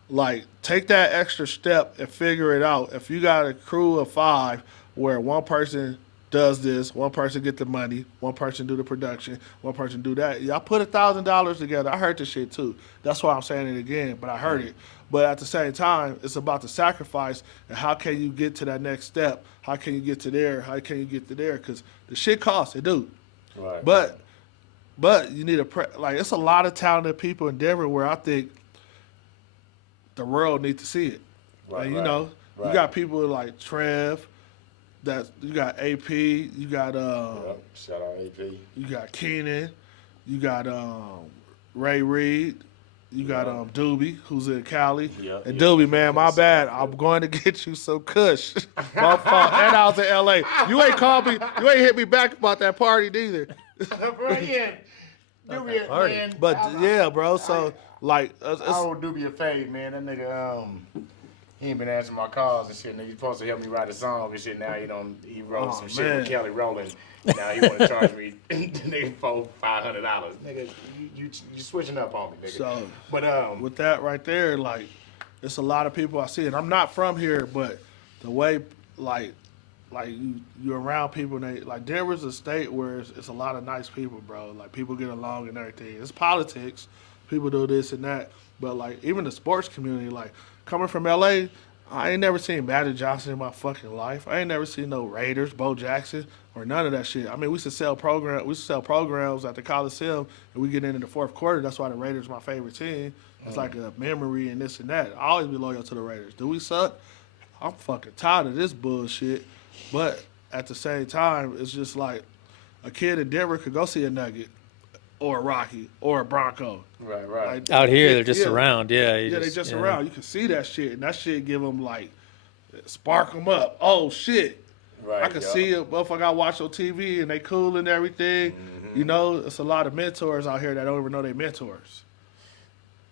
like take that extra step and figure it out. If you got a crew of 5 where one person does this, one person get the money, one person do the production, one person do that. Y'all put $1,000 together. I heard this shit too. That's why I'm saying it again, but I heard it. But at the same time, it's about the sacrifice and how can you get to that next step? How can you get to there? How can you get to there? Because the shit costs, it do. Right. But you need like it's a lot of talented people in Denver where I think the world needs to see it. Right, Like, you right, know, right. you got people like Trev, you got AP, you got Yep. Shout out AP. you got Keenan, you got Ray Reed, you got Doobie, who's in Cali. Yeah, And yeah. Doobie, man, my bad. I'm going to get you some kush. My fault. And I was in LA. You ain't called me, you ain't hit me back about that party neither. Bro, yeah. Do me a party. man. But yeah, bro, so like I owe Doobie a fade, man. That nigga, he ain't been answering my calls and shit. Nigga, he's supposed to help me write a song and shit. Now he wrote some shit man. with Kelly Rowland. Now he want to charge me nigga $400-$500. Nigga, you switching up on me, nigga. So, but with that right there, like, it's a lot of people I see, and I'm not from here, but the way, like you're around people, and they, like, Denver's a state where it's a lot of nice people, bro. Like, people get along and everything. It's politics. People do this and that. But, like, even the sports community, like, coming from L.A., I ain't never seen Magic Johnson in my fucking life. I ain't never seen no Raiders, Bo Jackson, or none of that shit. I mean, we used to sell programs at the Coliseum, and we get into the fourth quarter. That's why the Raiders my favorite team. It's like a memory and this and that. I always be loyal to the Raiders. Do we suck? I'm fucking tired of this bullshit. But at the same time, it's just like a kid in Denver could go see a Nugget or a Rocky or a Bronco. right. Like, Out here, they're just yeah. around. Yeah, Yeah, they just around. You can see that shit, and that shit give them like spark them up. Oh shit! Right, I can yo. see a motherfucker I watch on TV and they cool and everything. Mm-hmm. You know, it's a lot of mentors out here that don't even know they mentors.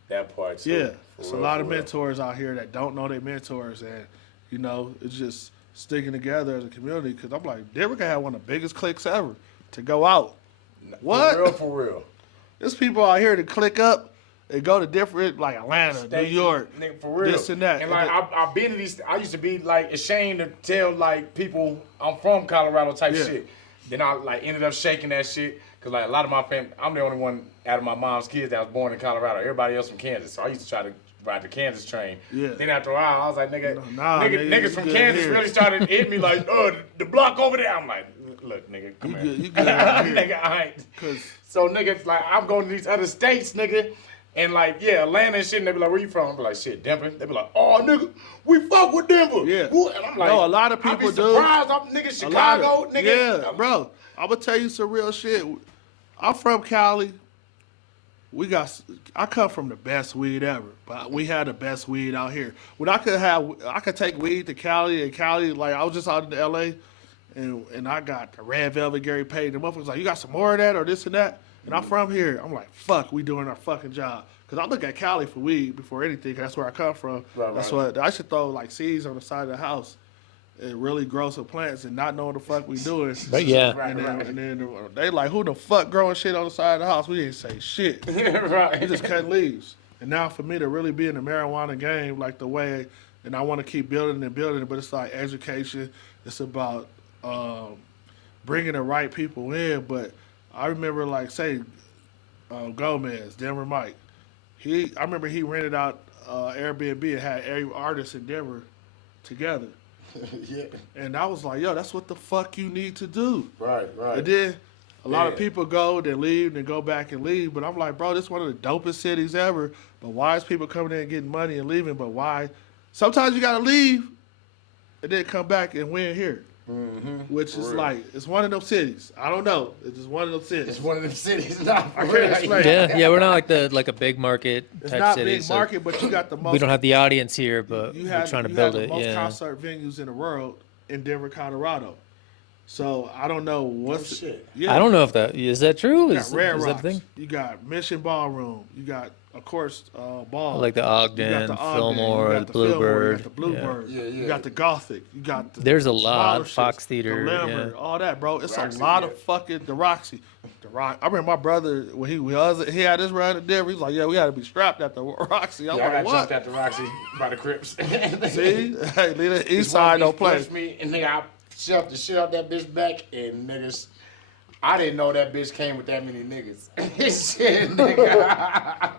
That part too. Yeah, For it's real, a lot for of real. mentors out here that don't know they mentors, and you know, it's just sticking together as a community. Because I'm like, Denver can have one of the biggest cliques ever to go out. What? For real. There's people out here to click up and go to different, like Atlanta, States, New York, nigga, for real. this and that. And like I've been to these. I used to be like ashamed to tell like people I'm from Colorado type Yeah. shit. Then I like ended up shaking that shit because like a lot of my family, I'm the only one out of my mom's kids that was born in Colorado. Everybody else from Kansas. So I used to try to ride the Kansas train. Yeah. Then after a while, I was like, nigga, Nah, nigga, niggas you from good Kansas here. really started hitting me like, the block over there. I'm like, look, nigga, come here. You good out here. Nigga, I ain't. 'Cause- So niggas like I'm going to these other states, nigga. And like, yeah, Atlanta and shit, and they be like, where you from? I be like, shit, Denver. They be like, oh, nigga, we fuck with Denver. Yeah. Woo. And I'm like, No, a lot of I be people do. surprised. I'm nigga A lot Chicago, of, nigga. yeah, bro. I'm gonna tell you some real shit. I'm from Cali. I come from the best weed ever, but we had the best weed out here. When I could take weed to Cali, and Cali, like I was just out in L.A. and I got the red velvet Gary Payton. The motherfuckers like, you got some more of that or this and that? And I'm from here. I'm like, fuck, we doing our fucking job. Cause I look at Cali for weed before anything. 'Cause that's where I come from. Right, That's right. what I should throw like seeds on the side of the house and really grow some plants and not know what the fuck we doing. But yeah, Right, And then, right. and then they like, who the fuck growing shit on the side of the house? We didn't say shit. We right. just cutting leaves. And now for me to really be in the marijuana game, like the way, and I want to keep building and building it, but it's like education. It's about bringing the right people in. But I remember, like, say, Gomez, Denver Mike. I remember he rented out Airbnb and had every artist in Denver together. Yeah. And I was like, yo, that's what the fuck you need to do. Right. And then a lot of Yeah. people go, they leave, then go back and leave. But I'm like, bro, this is one of the dopest cities ever. But why is people coming in and getting money and leaving? But why? Sometimes you got to leave and then come back and win here. Which is real. like, it's one of them cities. I don't know. It's just one of them cities. It's one of them cities. Nah, I for can't real. explain. Yeah, we're not like a big market It's type not city. big so market, but you got the most. we don't have the audience here, but you we're have, trying to you build have it. the most Yeah. concert venues in the world in Denver, Colorado. So I don't know what's shit. Yeah, I don't know if that is that true. You Is, got Red is that a Rocks. thing? You got Mission Ballroom. You got, of course, Ball. Like the You got Ogden, the Ogden, Fillmore, you the got the Fillmore, Bluebird. you got the Bluebird. Yeah. You got the Gothic. You got the There's a smaller lot. shits, Fox Theater. the Lambert, Yeah. all that, bro. It's Roxy, a lot yeah. of fucking the Roxy. I remember my brother when he had his run in Denver. He's like, yeah, we got to be strapped at the Roxy. I'm Yeah, I like, got jumped what? at the Roxy by the Crips. See, hey, leave the East Side don't play. Pushed me, and nigga, I shoved the shit out that bitch back, and niggas, I didn't know that bitch came with that many niggas. Shit, nigga.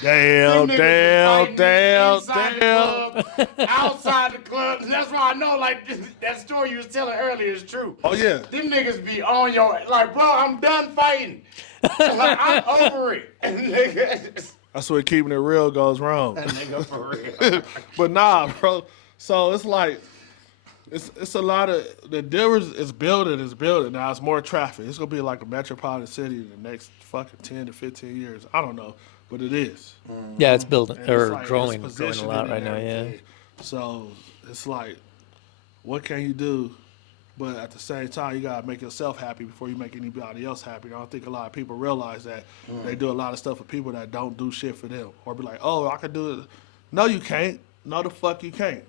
Damn, Them niggas was damn, fighting damn, inside the damn. club, outside the club. That's why I know, like, that story you was telling earlier is true. Oh yeah. Them niggas be on your, like, bro, I'm done fighting. Like, I'm over it. Nigga, That's where keeping it real goes wrong. nigga, for real. But nah, bro. So it's like it's a lot of the Denver is building now. It's more traffic. It's gonna be like a metropolitan city in the next fucking 10 to 15 years. I don't know, but it is. Yeah, it's building And or it's like, growing it's a positioning lot and right now. Yeah. everything. So it's like, what can you do? But at the same time, you gotta make yourself happy before you make anybody else happy. And I don't think a lot of people realize that they do a lot of stuff for people that don't do shit for them, or be like, "Oh, I could do it." No, you can't. No, the fuck you can't.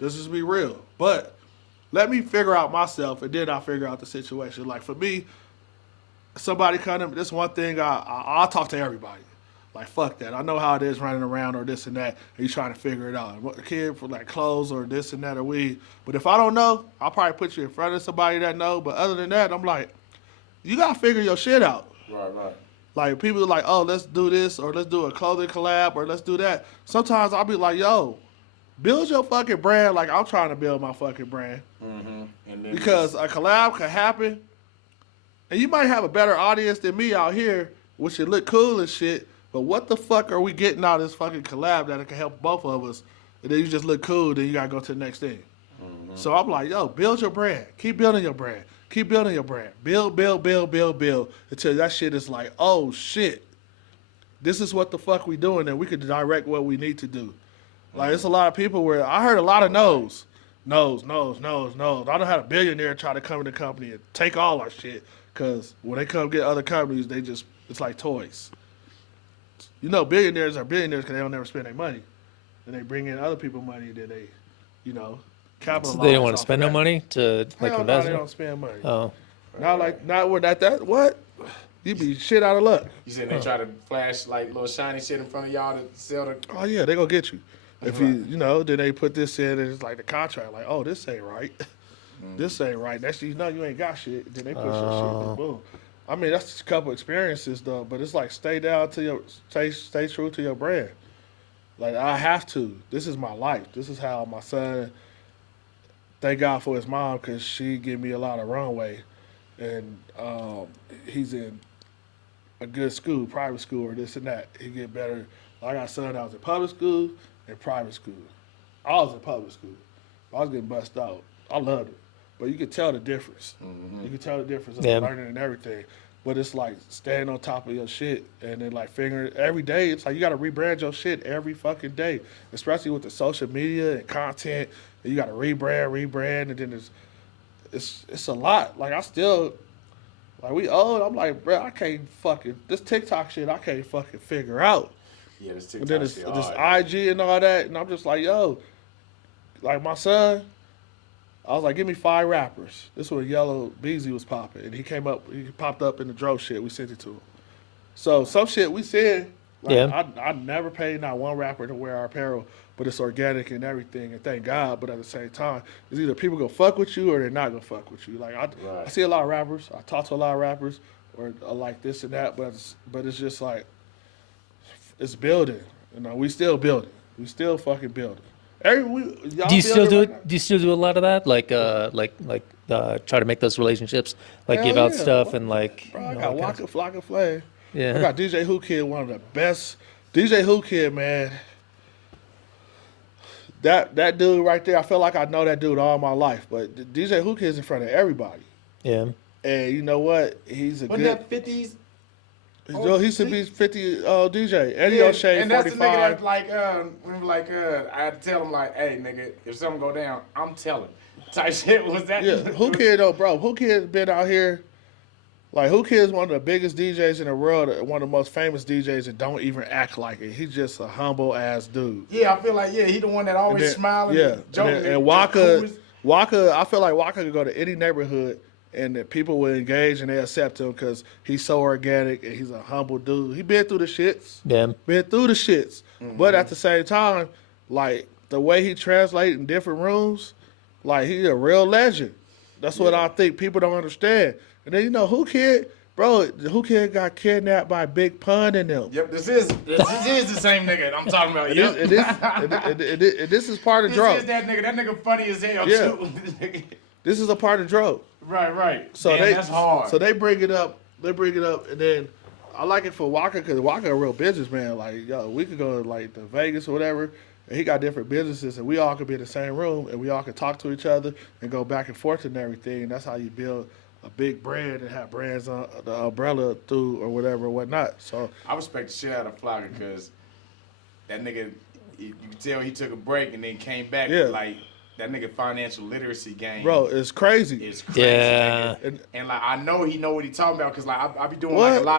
Let's just be real. But let me figure out myself, and then I'll figure out the situation. Like for me, somebody come in, this one thing I'll talk to everybody. Like fuck that. I know how it is running around or this and that, and you trying to figure it out. What the kid for like clothes or this and that or weed. But if I don't know, I'll probably put you in front of somebody that know. But other than that, I'm like, you gotta figure your shit out. Right. Like people are like, oh, let's do this or let's do a clothing collab or let's do that. Sometimes I'll be like, yo, build your fucking brand like I'm trying to build my fucking brand. And then Because a collab could happen, and you might have a better audience than me out here, which should look cool and shit. But what the fuck are we getting out of this fucking collab that it can help both of us? And then you just look cool, then you gotta go to the next thing. So I'm like, yo, build your brand. Keep building your brand. Keep building your brand. Build until that shit is like, oh shit. This is what the fuck we doing, and we could direct what we need to do. Like, it's a lot of people where I heard a lot of no's. No's. I done had a billionaire try to come in the company and take all our shit. Because when they come get other companies, it's like toys. You know, billionaires are billionaires because they don't never spend their money. And they bring in other people's money, then they, capitalize. So they don't want off to spend of no that. money to like Hell no, invest. they in? don't spend money. Oh, Not with that. What? You be shit out of luck. you said they try to flash like little shiny shit in front of y'all to sell the. Oh yeah, they gonna get you. If then they put this in and it's like the contract, like, oh, this ain't right. This ain't right. Next thing you know, you ain't got shit. Then they push your shit. Then boom. I mean, that's just a couple experiences though, but it's like stay true to your brand. Like I have to. This is my life. This is how my son. Thank God for his mom because she gave me a lot of runway, and he's in a good school, private school or this and that. He get better. I got a son that was in public school and private school. I was in public school. I was getting bust out. I loved it. But you could tell the difference. You could tell the difference of learning and everything. But it's like staying on top of your shit and then like figuring every day. It's like you got to rebrand your shit every fucking day, especially with the social media and content. You got to rebrand, and then it's a lot. Like I still, like we old. I'm like, bro, I can't fucking this TikTok shit. I can't fucking figure out. Yeah, this And then TikTok it's shit. this hard. IG and all that, and I'm just like, yo, like my son. I was like, give me 5 rappers. This was when Yellow Beezy was popping, and he popped up in the Dro shit. We sent it to him. So some shit we said, Like, Yeah. I never paid not one rapper to wear our apparel, but it's organic and everything, and thank God. But at the same time, it's either people gonna fuck with you or they're not gonna fuck with you. Like I Right. see a lot of rappers, I talk to a lot of rappers, or like this and that, but it's just like it's building. You know, we still building. We still fucking building. Y'all Do you still building do right it? now? Do you still do a lot of that? Like try to make those relationships, like Hell give out yeah. stuff and like. Bro, you I know, got all kinds Waka, Flocka, Flay. Yeah. I got DJ Whoo Kid, one of the best. DJ Whoo Kid, man. That dude right there, I feel like I know that dude all my life. But DJ Whoo Kid's in front of everybody. Yeah. And you know what? He's a Wasn't good. that 50s? He should be 50 DJ. Eddie O'Shea, and that's the 45. nigga that I had to tell him like, hey nigga, if something go down, I'm telling. Type shit was that. Yeah, Whoo Kid though, bro. Whoo Kid's been out here. Like, Whoo Kid is one of the biggest DJs in the world, one of the most famous DJs that don't even act like it. He's just a humble ass dude. Yeah, I feel like he the one that always smiling. Yeah, joking, and Waka, I feel like Waka could go to any neighborhood and that people will engage and they accept him because he's so organic and he's a humble dude. He been through the shits. Yeah. Been through the shits. But at the same time, like the way he translates in different rooms, like he's a real legend. That's what I think people don't understand. And then Whoo Kid, bro, Whoo Kid got kidnapped by Big Pun and them. Yep, this is the same nigga I'm talking about. Yep. And this is part of This Dro. is that nigga. That nigga funny as hell Yeah. too. This is a part of Dro. Right. So Damn, that's hard. So they bring it up. And then I like it for Waka because Waka a real businessman. Like, yo, we could go like to Vegas or whatever, and he got different businesses, and we all could be in the same room, and we all could talk to each other and go back and forth and everything. And that's how you build a big brand and have brands on the umbrella through or whatever or whatnot. So I respect the shit out of Flocka because that nigga, you can tell he took a break and then came back. Yeah. Like that nigga financial literacy game. bro, it's crazy. It's crazy. Yeah. Nigga. And like I know he know what he talking about because like I be doing What? like a lot